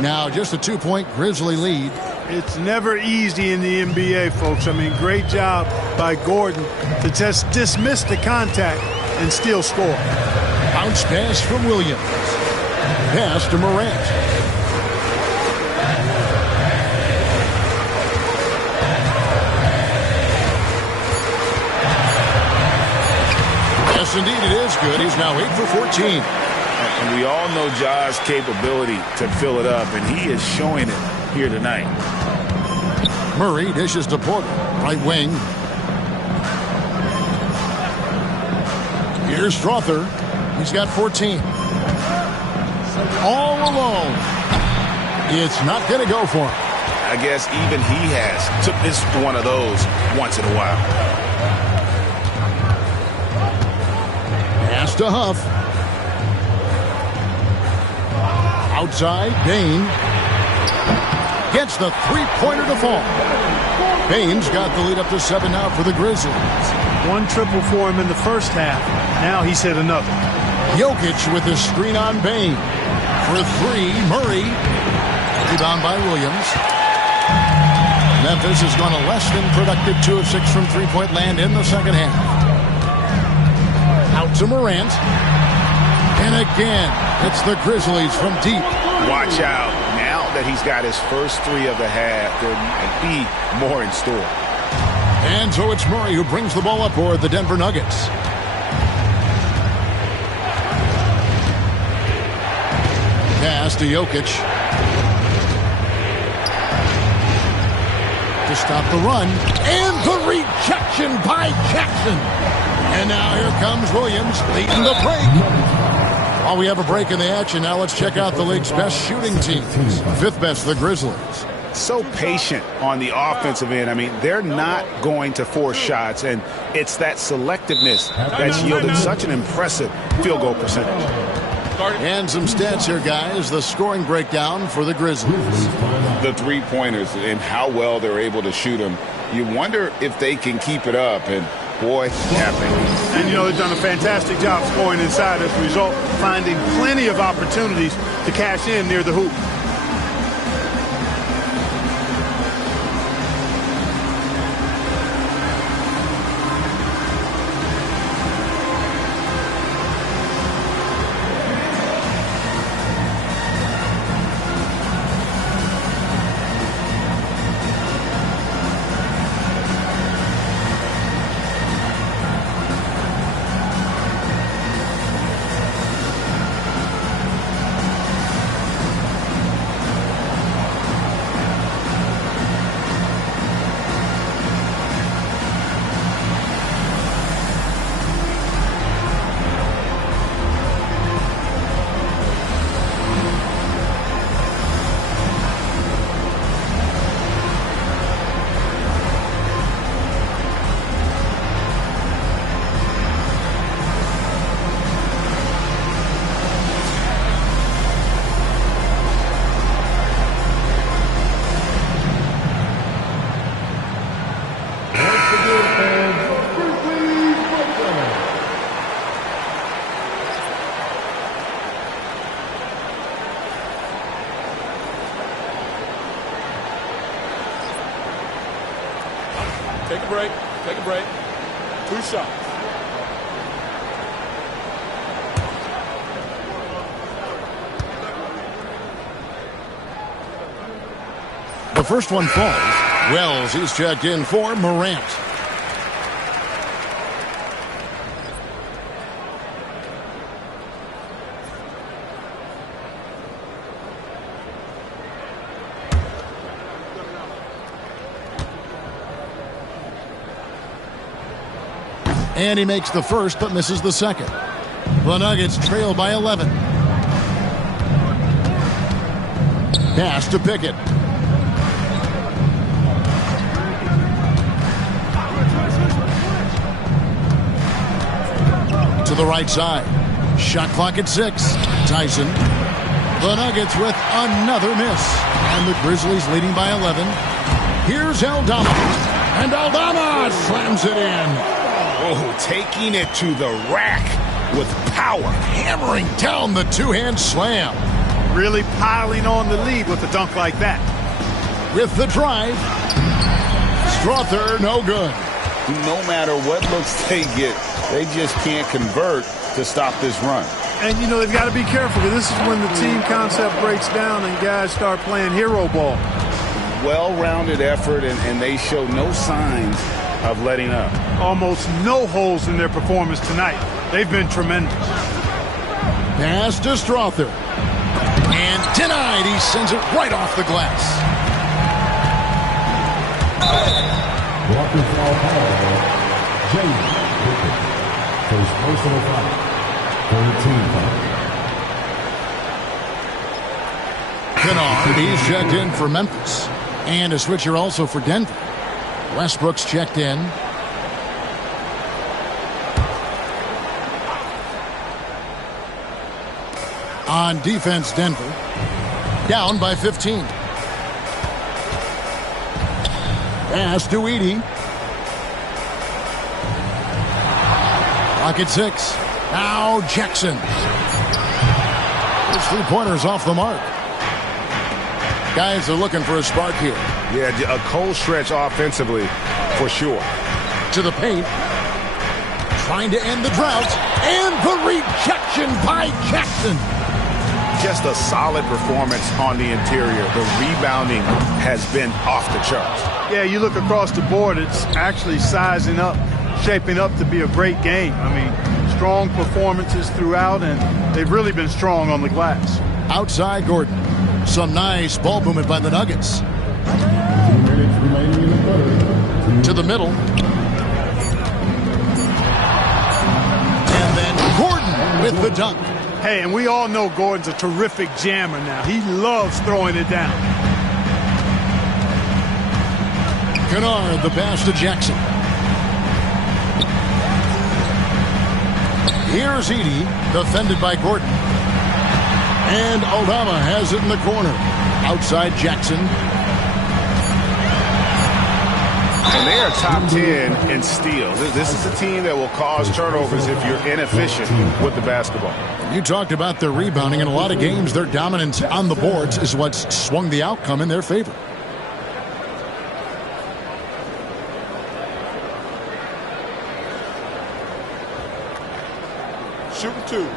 Now just a 2-point Grizzly lead. It's never easy in the NBA, folks. I mean, great job by Gordon to just dismiss the contact and still score. Bounce pass from Williams. Pass to Morant. Yes, indeed, it is good. He's now 8 for 14. And we all know Ja's capability to fill it up, and he is showing it here tonight. Murray dishes to Porter. Right wing. Here's Strother. He's got 14. All alone. It's not going to go for him. I guess even he has to miss one of those once in a while. Pass to Huff. Outside, Payne. Gets the three-pointer to fall. Payne's got the lead up to 7 now for the Grizzlies. 1 triple for him in the first half. Now he's hit another. Jokic with his screen on Payne. For 3, Murray. Rebound by Williams. Memphis has gone a less than productive 2 of 6 from three-point land in the second half. Out to Morant. And again, it's the Grizzlies from deep. Watch out. Now that he's got his first 3 of the half. There might be more in store. And so it's Murray who brings the ball up for the Denver Nuggets. Pass to Jokic. To stop the run. And the rejection by Jackson. And now here comes Williams leading the break. While we have a break in the action, now let's check out the league's best shooting teams. 5th best, the Grizzlies. So patient on the offensive end. I mean, they're not going to force shots, and it's that selectiveness that's yielded such an impressive field goal percentage. And some stats here, guys. The scoring breakdown for the Grizzlies. The three-pointers and how well they're able to shoot them. You wonder if they can keep it up, and boy, happening. And, you know, they've done a fantastic job scoring inside as a result, finding plenty of opportunities to cash in near the hoop. Take a break. Take a break. 2 shots. The first one falls. Wells, he's checked in for Morant. And he makes the first, but misses the second. The Nuggets trail by 11. Pass to Pickett. To the right side. Shot clock at 6. Tyson. The Nuggets with another miss. And the Grizzlies leading by 11. Here's Aldama. And Aldama slams it in. Oh, taking it to the rack with power. Hammering down the two-hand slam. Really piling on the lead with a dunk like that. With the drive. Strother, no good. No matter what looks they get, they just can't convert to stop this run. And, you know, they've got to be careful, because this is when the team concept breaks down and guys start playing hero ball. Well-rounded effort, and they show no signs of letting up. Almost no holes in their performance tonight. They've been tremendous. Pass to Strother. And denied. He sends it right off the glass. Walker foul call. James Pickett. First personal foul. 13 foul. Kennard, he's checked in for Memphis. And a switcher also for Denver. Westbrook's checked in. On defense, Denver. Down by 15. Pass to Edey. Clock at 6. Now Jackson. His three-pointer's off the mark. Guys are looking for a spark here. Yeah, a cold stretch offensively, for sure. To the paint. Trying to end the drought. And the rejection by Jackson. just a solid performance on the interior. The rebounding has been off the charts. Yeah, you look across the board, it's actually sizing up, shaping up to be a great game. I mean, strong performances throughout, and they've really been strong on the glass. Outside Gordon. Some nice ball movement by the Nuggets. 2 minutes remaining in the third. To the middle. And then Gordon with the dunk. Hey, and we all know Gordon's a terrific jammer now. He loves throwing it down. Kennard, the pass to Jackson. Here's Edey, defended by Gordon. And Aldama has it in the corner. Outside Jackson. And they are top 10 in steals. This is a team that will cause turnovers if you're inefficient with the basketball. You talked about their rebounding. In a lot of games, their dominance on the boards is what's swung the outcome in their favor. Shooting 2.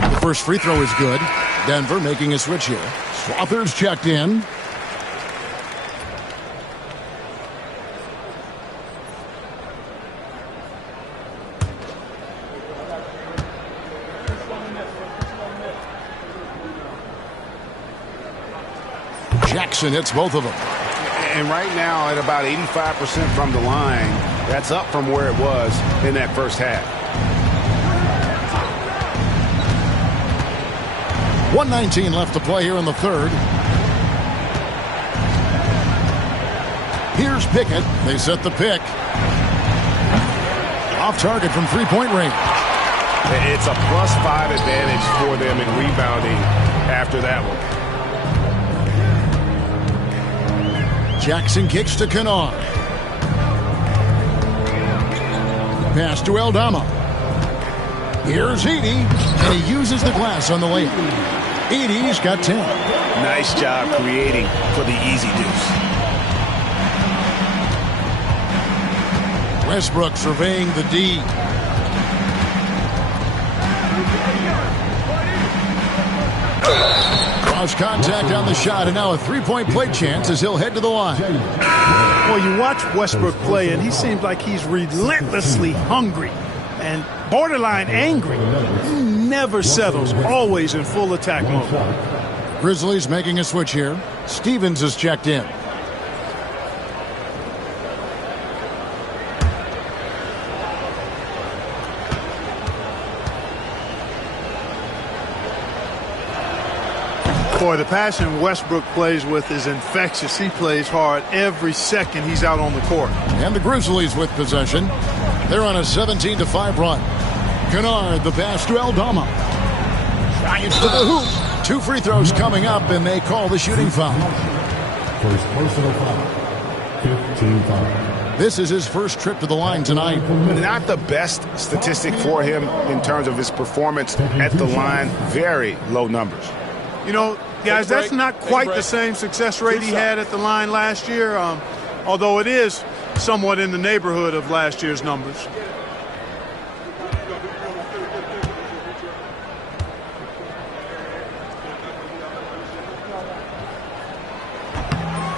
The first free throw is good. Denver making a switch here. Swathers checked in. Jackson hits both of them. And right now at about 85% from the line, that's up from where it was in that first half. 1:19 left to play here in the third. Here's Pickett. They set the pick. Off target from three-point range. It's a +5 advantage for them in rebounding after that one. Jackson kicks to Kennard. Pass to Aldama. Here's Edey, and he uses the glass on the layup. Edey's got 10. Nice job creating for the easy deuce. Westbrook surveying the D. Cross contact on the shot, and now a three-point play chance as he'll head to the line. Well, you watch Westbrook play, and he seems like he's relentlessly hungry and borderline angry. He never settles, always in full attack mode. Grizzlies making a switch here. Stevens is checked in. Boy, the passion Westbrook plays with is infectious. He plays hard every second he's out on the court. And the Grizzlies with possession. They're on a 17-5 run. Kennard, the pass to Aldama. Giants to the hoop. 2 free throws coming up, and they call the shooting foul. First personal foul. 15 foul. This is his first trip to the line tonight. Not the best statistic for him in terms of his performance at the line. Very low numbers. You know, guys, that's not quite the same success rate he had at the line last year, although it is somewhat in the neighborhood of last year's numbers.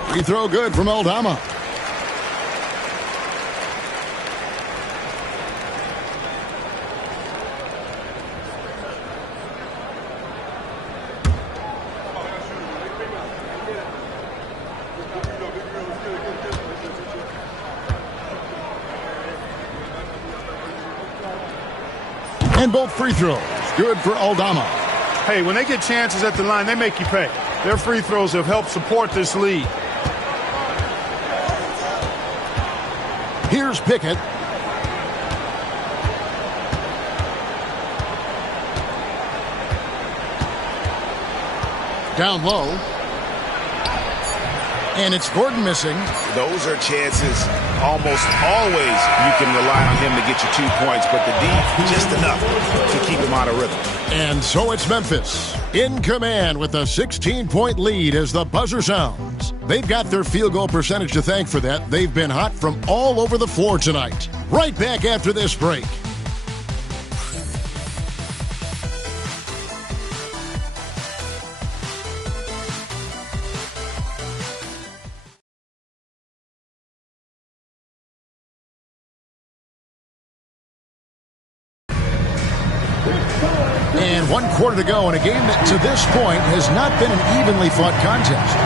Free throw good from Aldama. And both free throws good for Aldama. Hey, when they get chances at the line, they make you pay. Their free throws have helped support this lead. Here's Pickett. Down low. And it's Gordon missing. Those are chances Almost always you can rely on him to get you 2 points, but the D, just enough to keep him out of rhythm. And so it's Memphis in command with a 16-point lead as the buzzer sounds. They've got their field goal percentage to thank for that. They've been hot from all over the floor tonight. Right back after this break. And 1 quarter to go in a game that to this point has not been an evenly fought contest.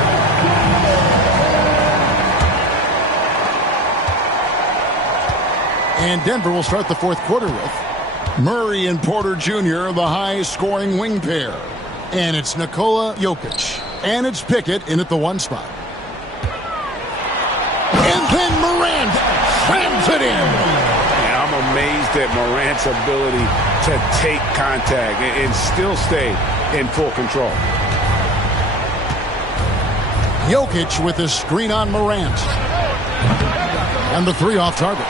And Denver will start the fourth quarter with Murray and Porter Jr., the high-scoring wing pair. And it's Nikola Jokic. And it's Pickett in at the 1 spot. And then Morant slams it in. I'm amazed at Morant's ability to take contact and still stay in full control. Jokic with his screen on Morant. And the 3 off target.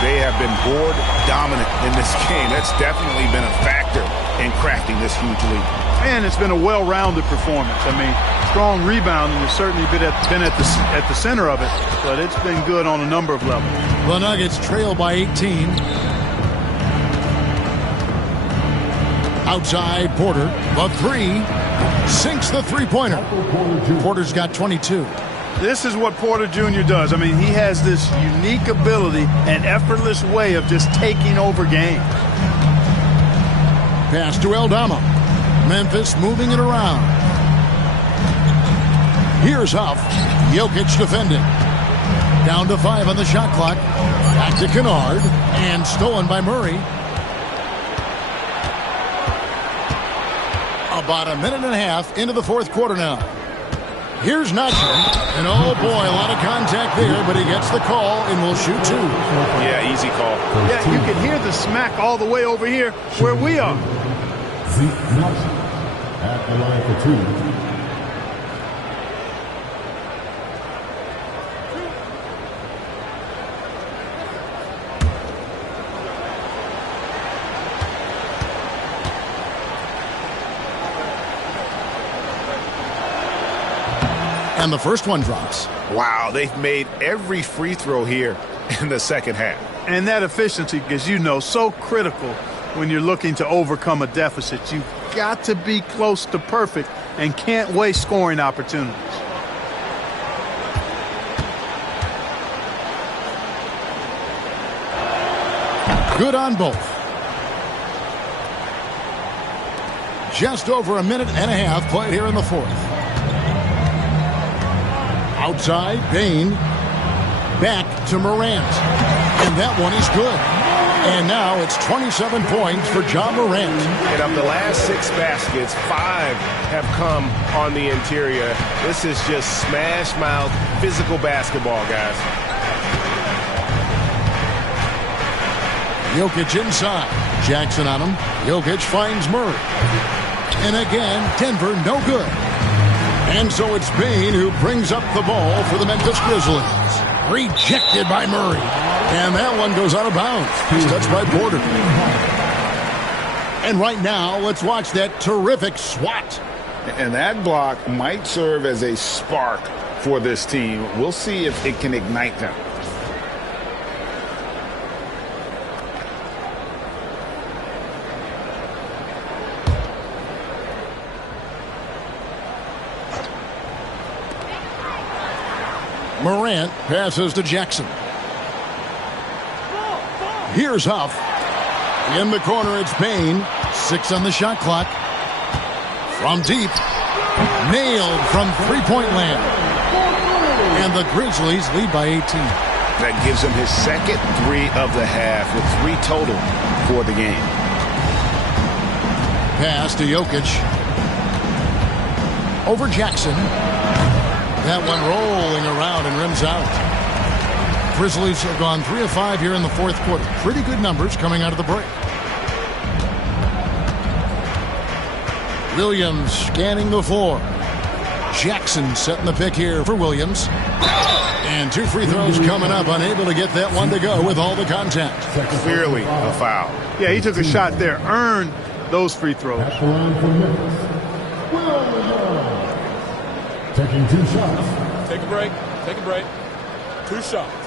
They have been board dominant in this game. That's definitely been a factor in crafting this huge lead. And it's been a well-rounded performance. I mean, strong rebounding has certainly been at the center of it, but it's been good on a number of levels. The Nuggets trail by 18. Outside Porter, the 3 sinks the three-pointer. Porter's got 22. This is what Porter Jr. does. I mean, he has this unique ability and effortless way of just taking over games. Pass to Aldama. Memphis moving it around. Here's Huff. Jokic defending. Down to 5 on the shot clock. Back to Kennard. And stolen by Murray. About a minute and a half into the fourth quarter now. Here's Nacho. And oh boy, a lot of contact there, but he gets the call and will shoot 2. Yeah, easy call. Yeah, you can hear the smack all the way over here where we are. Zeke Nacho at the line for 2. And the first one drops. Wow, they've made every free throw here in the second half. And that efficiency, as you know, so critical when you're looking to overcome a deficit. You've got to be close to perfect and can't waste scoring opportunities. Good on both. Just over a minute and a half played here in the fourth. Outside, Bain. Back to Morant. And that one is good. And now it's 27 points for Ja Morant. And of the last 6 baskets, 5 have come on the interior. This is just smash mouth, physical basketball, guys. Jokic inside. Jackson on him. Jokic finds Murray. And again, Denver no good. And so it's Bain who brings up the ball for the Memphis Grizzlies. Rejected by Murray. And that one goes out of bounds. He's touched by Porter. And right now, let's watch that terrific swat. And that block might serve as a spark for this team. We'll see if it can ignite them. Morant passes to Jackson. Here's Huff. In the corner, it's Bain. 6 on the shot clock. From deep. Nailed from three-point land. And the Grizzlies lead by 18. That gives him his second 3 of the half with 3 total for the game. Pass to Jokic. Over Jackson. That one rolling around and rims out. Grizzlies have gone 3 of 5 here in the fourth quarter. Pretty good numbers coming out of the break. Williams scanning the floor. Jackson setting the pick here for Williams. And 2 free throws coming up. Unable to get that one to go with all the contact. Clearly a foul. Yeah, he took a shot there. Earned those free throws. At the line for Memphis, taking 2 shots. Take a break. Take a break. 2 shots.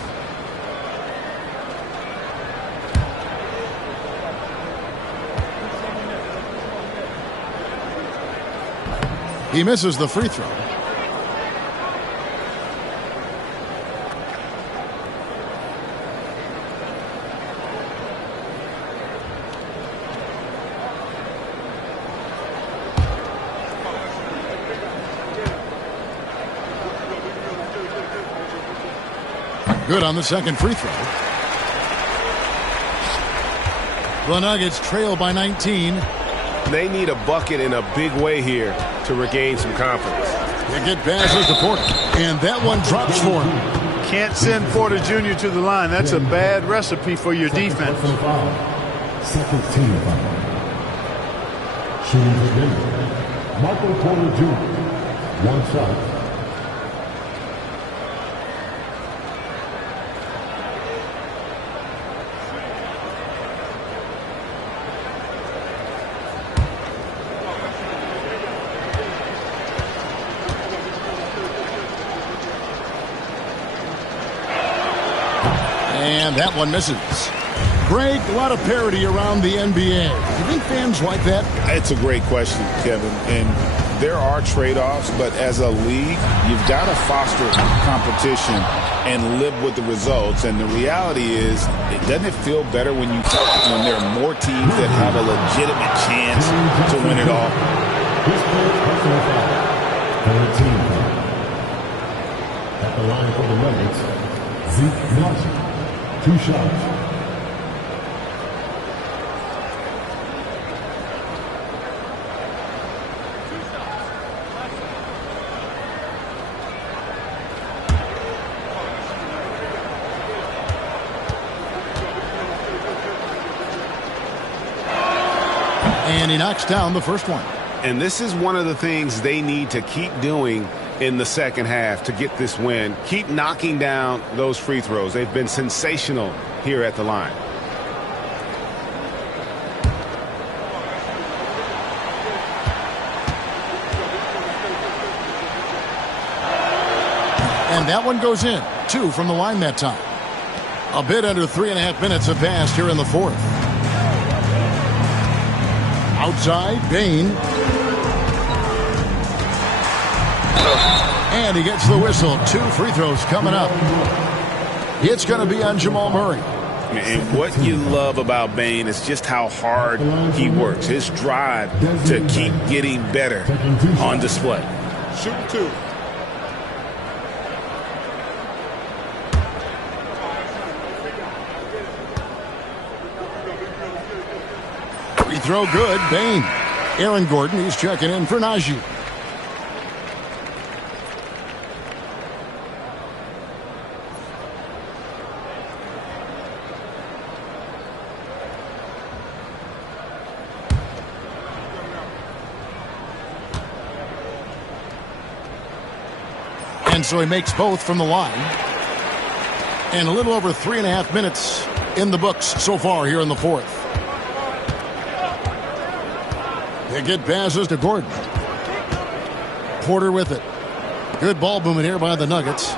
He misses the free throw. Good on the second free throw. The Nuggets trail by 19. They need a bucket in a big way here to regain some confidence. They get passes to Porter, and that one drops for him. Can't send Porter Jr. to the line. That's a bad recipe for your defense. Second team foul. Shooting for Denver, Michael Porter Jr. 1 shot. And that one misses. Greg, a lot of parity around the NBA. Do you think fans like that? It's a great question, Kevin. And there are trade-offs, but as a league, you've got to foster competition and live with the results. And the reality is, doesn't it feel better when there are more teams that have a legitimate chance to win it all? This player personal foul. 13. At the line for the Nuggets, Zeke Nelson. 2 shots. And he knocks down the first one. And this is one of the things they need to keep doing in the second half to get this win. Keep knocking down those free throws. They've been sensational here at the line. And that one goes in. 2 from the line that time. A bit under 3.5 minutes have passed here in the fourth. Outside, Bane. And he gets the whistle. 2 free throws coming up. It's going to be on Jamal Murray. And what you love about Bane is just how hard he works. His drive to keep getting better on display. Shoot 2. Free throw good. Bane. Aaron Gordon, he's checking in for Najee. And so he makes both from the line. And a little over 3.5 minutes in the books so far here in the fourth. They get passes to Gordon. Porter with it. Good ball movement here by the Nuggets.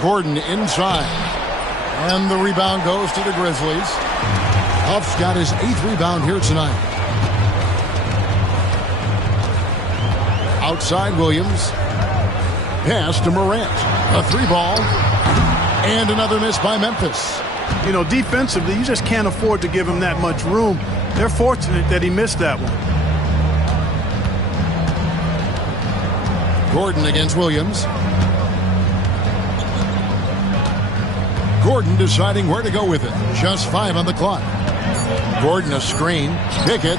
Gordon inside. And the rebound goes to the Grizzlies. Huff's got his 8th rebound here tonight. Outside Williams. Pass to Morant. A 3-ball. And another miss by Memphis. You know, defensively, you just can't afford to give him that much room. They're fortunate that he missed that one. Gordon against Williams. Gordon deciding where to go with it. Just 5 on the clock. Gordon a screen. Pickett.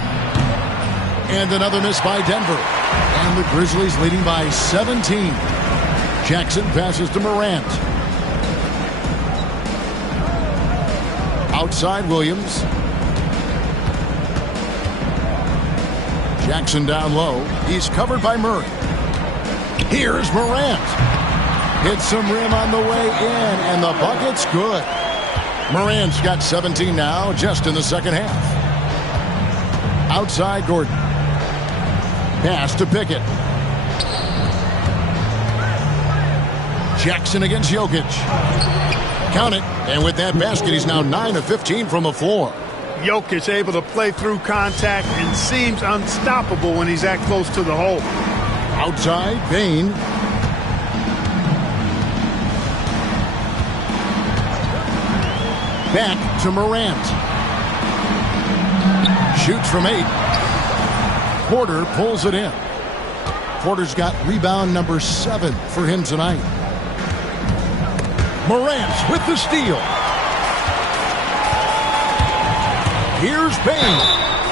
And another miss by Denver. And the Grizzlies leading by 17. Jackson passes to Morant. Outside Williams. Jackson down low. He's covered by Murray. Here's Morant. Hits some rim on the way in, and the bucket's good. Morant's got 17 now, just in the second half. Outside Gordon. Pass to Pickett. Jackson against Jokic. Count it. And with that basket, he's now 9 of 15 from the floor. Jokic able to play through contact and seems unstoppable when he's that close to the hole. Outside, Bane. Back to Morant. Shoots from 8. Porter pulls it in. Porter's got rebound number 7 for him tonight. Morant with the steal. Here's Bane.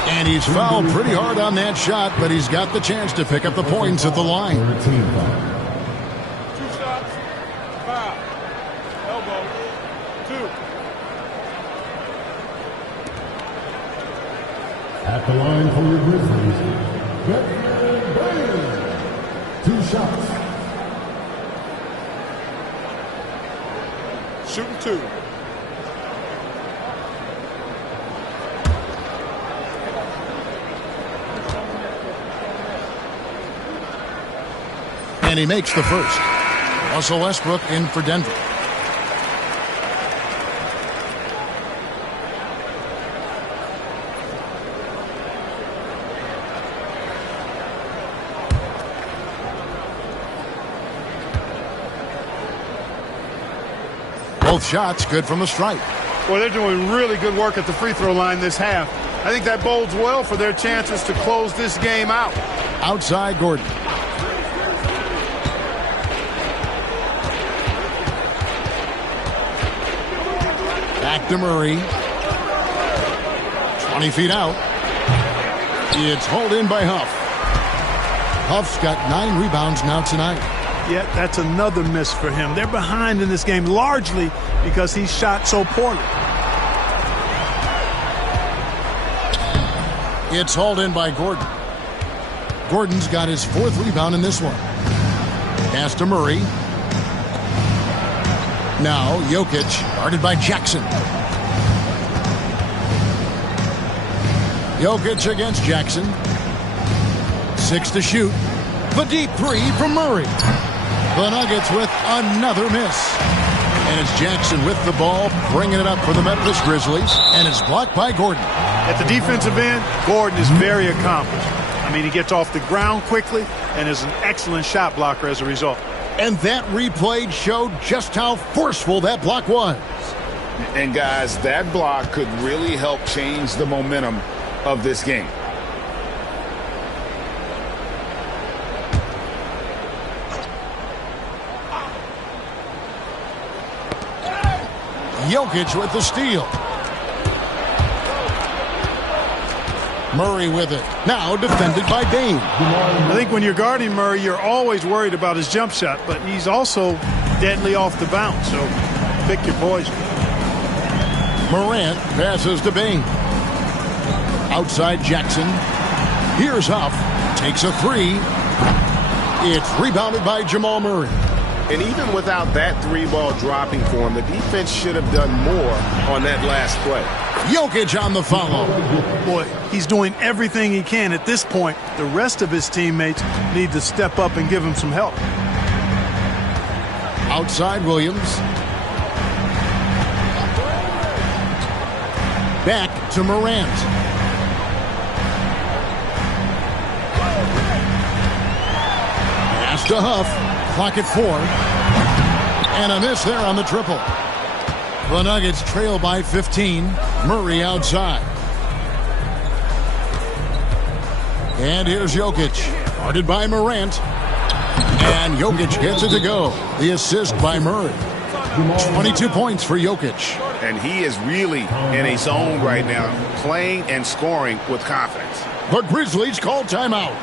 And he's fouled pretty hard on that shot, but he's got the chance to pick up the points at the line. 2 shots, foul, elbow, 2. At the line for your Grizzlies, Desmond Bane. 2 shots. Shooting 2. And he makes the first. Russell Westbrook in for Denver. Both shots good from the stripe. Well, they're doing really good work at the free throw line this half. I think that bodes well for their chances to close this game out. Outside Gordon. Back to Murray. 20 feet out. It's hauled in by Huff. Huff's got 9 rebounds now tonight. Yeah, that's another miss for him. They're behind in this game largely because he shot so poorly. It's hauled in by Gordon. Gordon's got his 4th rebound in this one. Pass to Murray. Now Jokic, guarded by Jackson. Jokic against Jackson. 6 to shoot. The deep 3 from Murray. The Nuggets with another miss. And it's Jackson with the ball, bringing it up for the Memphis Grizzlies, and it's blocked by Gordon. At the defensive end, Gordon is very accomplished. I mean, he gets off the ground quickly and is an excellent shot blocker as a result. And that replay showed just how forceful that block was. And guys, that block could really help change the momentum of this game. Jokic with the steal. Murray with it. Now defended by Bane. I think when you're guarding Murray, you're always worried about his jump shot, but he's also deadly off the bounce, so pick your poison. Morant passes to Bane. Outside Jackson. Here's Huff. Takes a 3. It's rebounded by Jamal Murray. And even without that 3-ball dropping for him, the defense should have done more on that last play. Jokic on the follow. Boy, he's doing everything he can at this point. The rest of his teammates need to step up and give him some help. Outside Williams. Back to Morant. Pass to Huff. Clock at 4. And a miss there on the triple. The Nuggets trail by 15. Murray outside. And here's Jokic. Guarded by Morant. And Jokic gets it to go. The assist by Murray. 22 points for Jokic. And he is really in a zone right now, playing and scoring with confidence. The Grizzlies call timeout.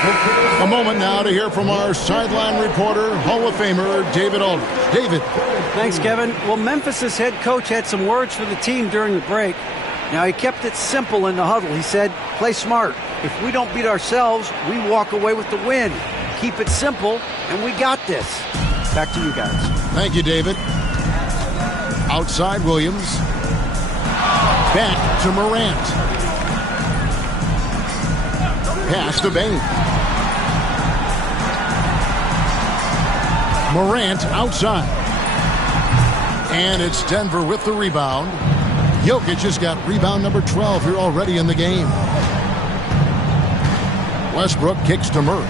A moment now to hear from our sideline reporter, Hall of Famer David Aldridge. David. Thanks, Kevin. Well, Memphis' head coach had some words for the team during the break. Now, he kept it simple in the huddle. He said, play smart. If we don't beat ourselves, we walk away with the win. Keep it simple, and we got this. Back to you guys. Thank you, David. Outside Williams. Back to Morant. Pass to Bain. Morant outside. And it's Denver with the rebound. Jokic has got rebound number 12 here already in the game. Westbrook kicks to Murray.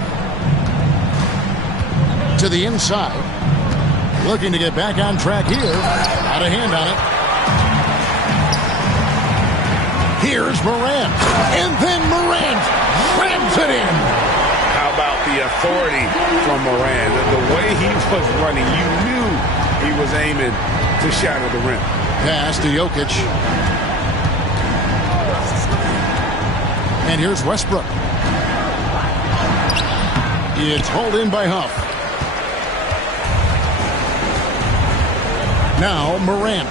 To the inside. Looking to get back on track here. Out of hand on it. Here's Morant. And then Morant grabs it in. How about the authority from Morant? The way he was running, you knew he was aiming to shatter the rim. Pass to Jokic. And here's Westbrook. It's hauled in by Huff. Now Morant.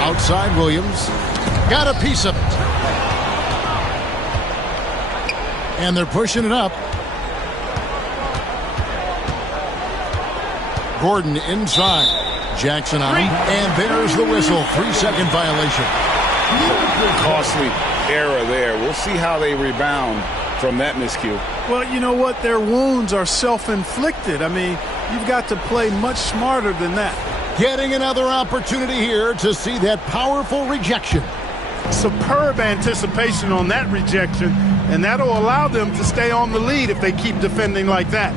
Outside Williams. Got a piece of it. And they're pushing it up. Gordon inside. Jackson on him. And there's the whistle. 3-second violation. Costly error there. We'll see how they rebound from that miscue. Well, you know what? Their wounds are self-inflicted. I mean, you've got to play much smarter than that. Getting another opportunity here to see that powerful rejection. Superb anticipation on that rejection, and that'll allow them to stay on the lead if they keep defending like that.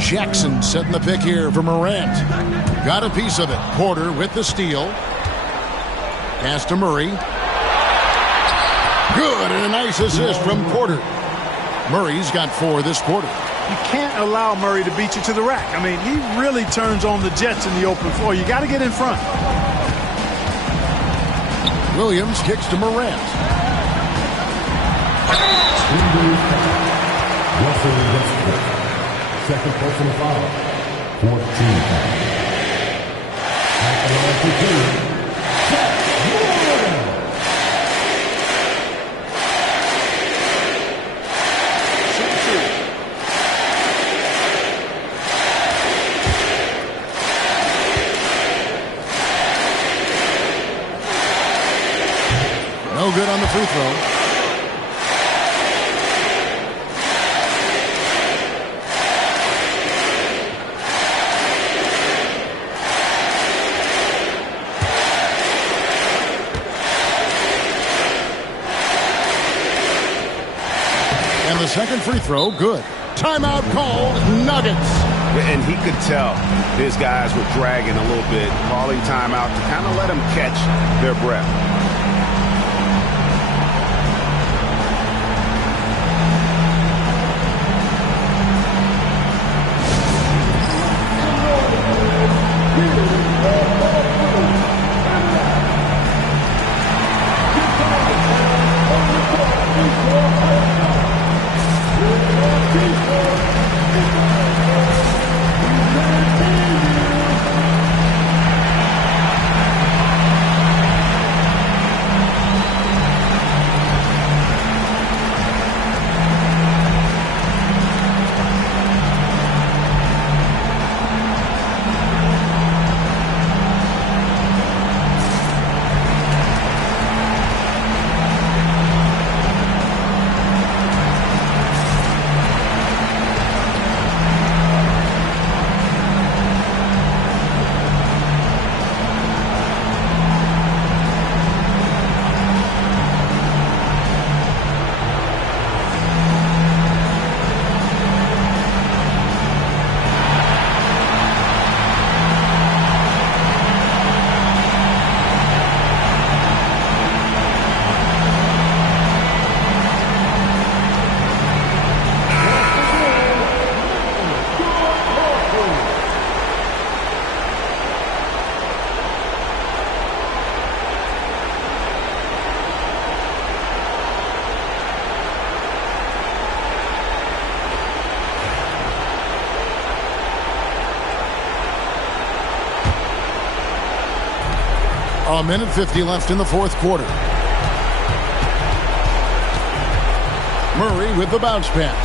Jackson setting the pick here for Morant. Got a piece of it. Porter with the steal. Pass to Murray. Good, and a nice assist from Porter. Murray's got 4 this quarter. You can't allow Murray to beat you to the rack. I mean, he really turns on the Jets in the open floor. You got to get in front. Williams kicks to Morant. Second personal foul. 14. At the line for 2. No good on the free throw. And the second free throw, good. Timeout called, Nuggets. And he could tell his guys were dragging a little bit, calling timeout to kind of let them catch their breath. A minute 50 left in the fourth quarter. Murray with the bounce pass.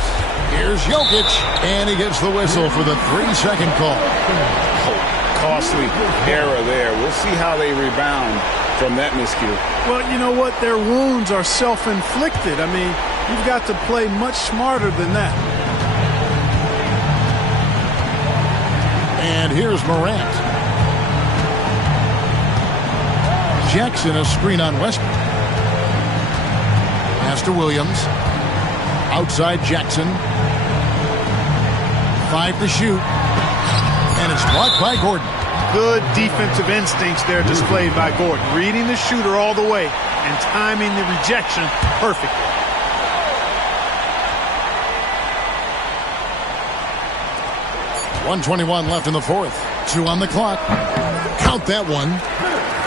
Here's Jokic, and he gets the whistle for the 3-second call. Costly error there. We'll see how they rebound from that miscue. Well, you know what? Their wounds are self-inflicted. I mean, you've got to play much smarter than that. And here's Morant. Jackson a screen on Westbrook. Pass to Williams. Outside Jackson. 5 to shoot. And it's blocked by Gordon. Good defensive instincts there displayed by Gordon. Reading the shooter all the way and timing the rejection perfectly. .121 left in the fourth. 2 on the clock. Count that one.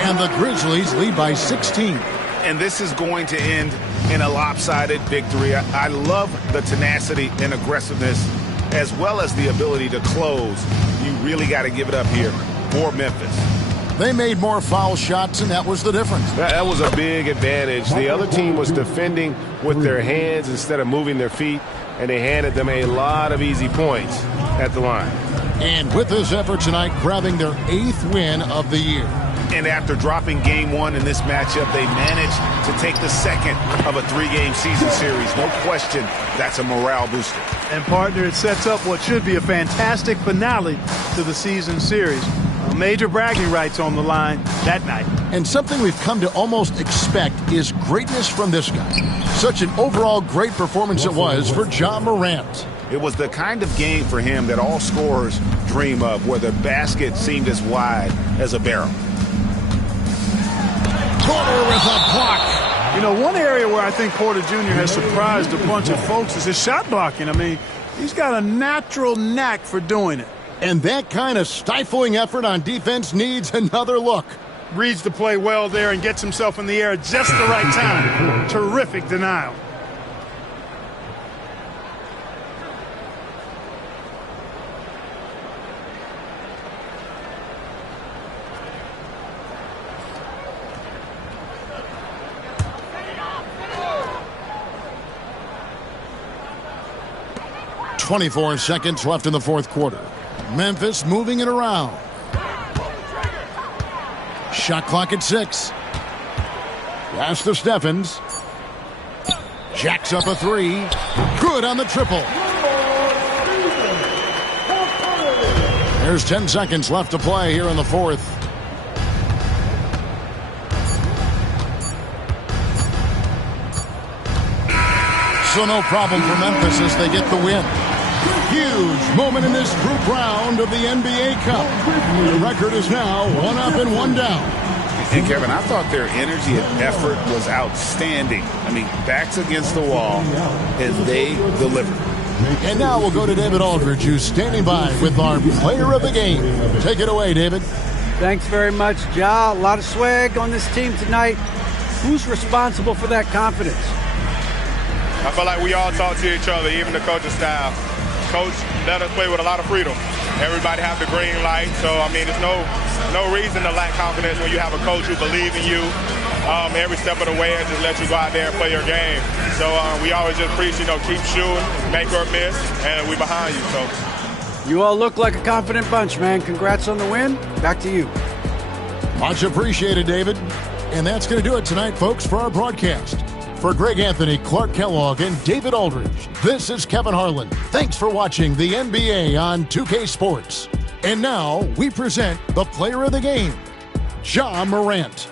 And the Grizzlies lead by 16. And this is going to end in a lopsided victory. I love the tenacity and aggressiveness as well as the ability to close. You really got to give it up here for Memphis. They made more foul shots, and that was the difference. That was a big advantage. The other team was defending with their hands instead of moving their feet, and they handed them a lot of easy points at the line. And with this effort tonight, grabbing their 8th win of the year. And after dropping game 1 in this matchup, they managed to take the second of a 3-game season series. No question, that's a morale booster. And partner, it sets up what should be a fantastic finale to the season series. Major bragging rights on the line that night. And something we've come to almost expect is greatness from this guy. Such an overall great performance it was for Ja Morant. It was the kind of game for him that all scorers dream of, where the basket seemed as wide as a barrel. Porter with a block. You know, one area where I think Porter Jr. has surprised a bunch of folks is his shot blocking. I mean, he's got a natural knack for doing it. And that kind of stifling effort on defense needs another look. Reads the play well there and gets himself in the air at just the right time. Terrific denial. .24 seconds left in the fourth quarter. Memphis moving it around. Shot clock at 6. Pass to Steffens. Jacks up a 3. Good on the triple. There's 10 seconds left to play here in the fourth. So no problem for Memphis as they get the win. Huge moment in this group round of the NBA Cup. The record is now 1 up and 1 down. And Kevin, I thought their energy and effort was outstanding. I mean, backs against the wall, and they delivered. And now we'll go to David Aldridge, who's standing by with our player of the game. Take it away, David. Thanks very much, Ja. A lot of swag on this team tonight. Who's responsible for that confidence? I feel like we all talk to each other, even the coaching staff. Coach let us play with a lot of freedom. Everybody have the green light, so I mean, there's no reason to lack confidence when you have a coach who believes in you every step of the way and just let you go out there and play your game. So we always just preach, keep shooting, make or miss, and we behind you. So you all look like a confident bunch, man. Congrats on the win. Back to you. Much appreciated, David. And that's going to do it tonight, folks, for our broadcast. For Greg Anthony, Clark Kellogg, and David Aldridge, this is Kevin Harlan. Thanks for watching the NBA on 2K Sports. And now we present the player of the game, Ja Morant.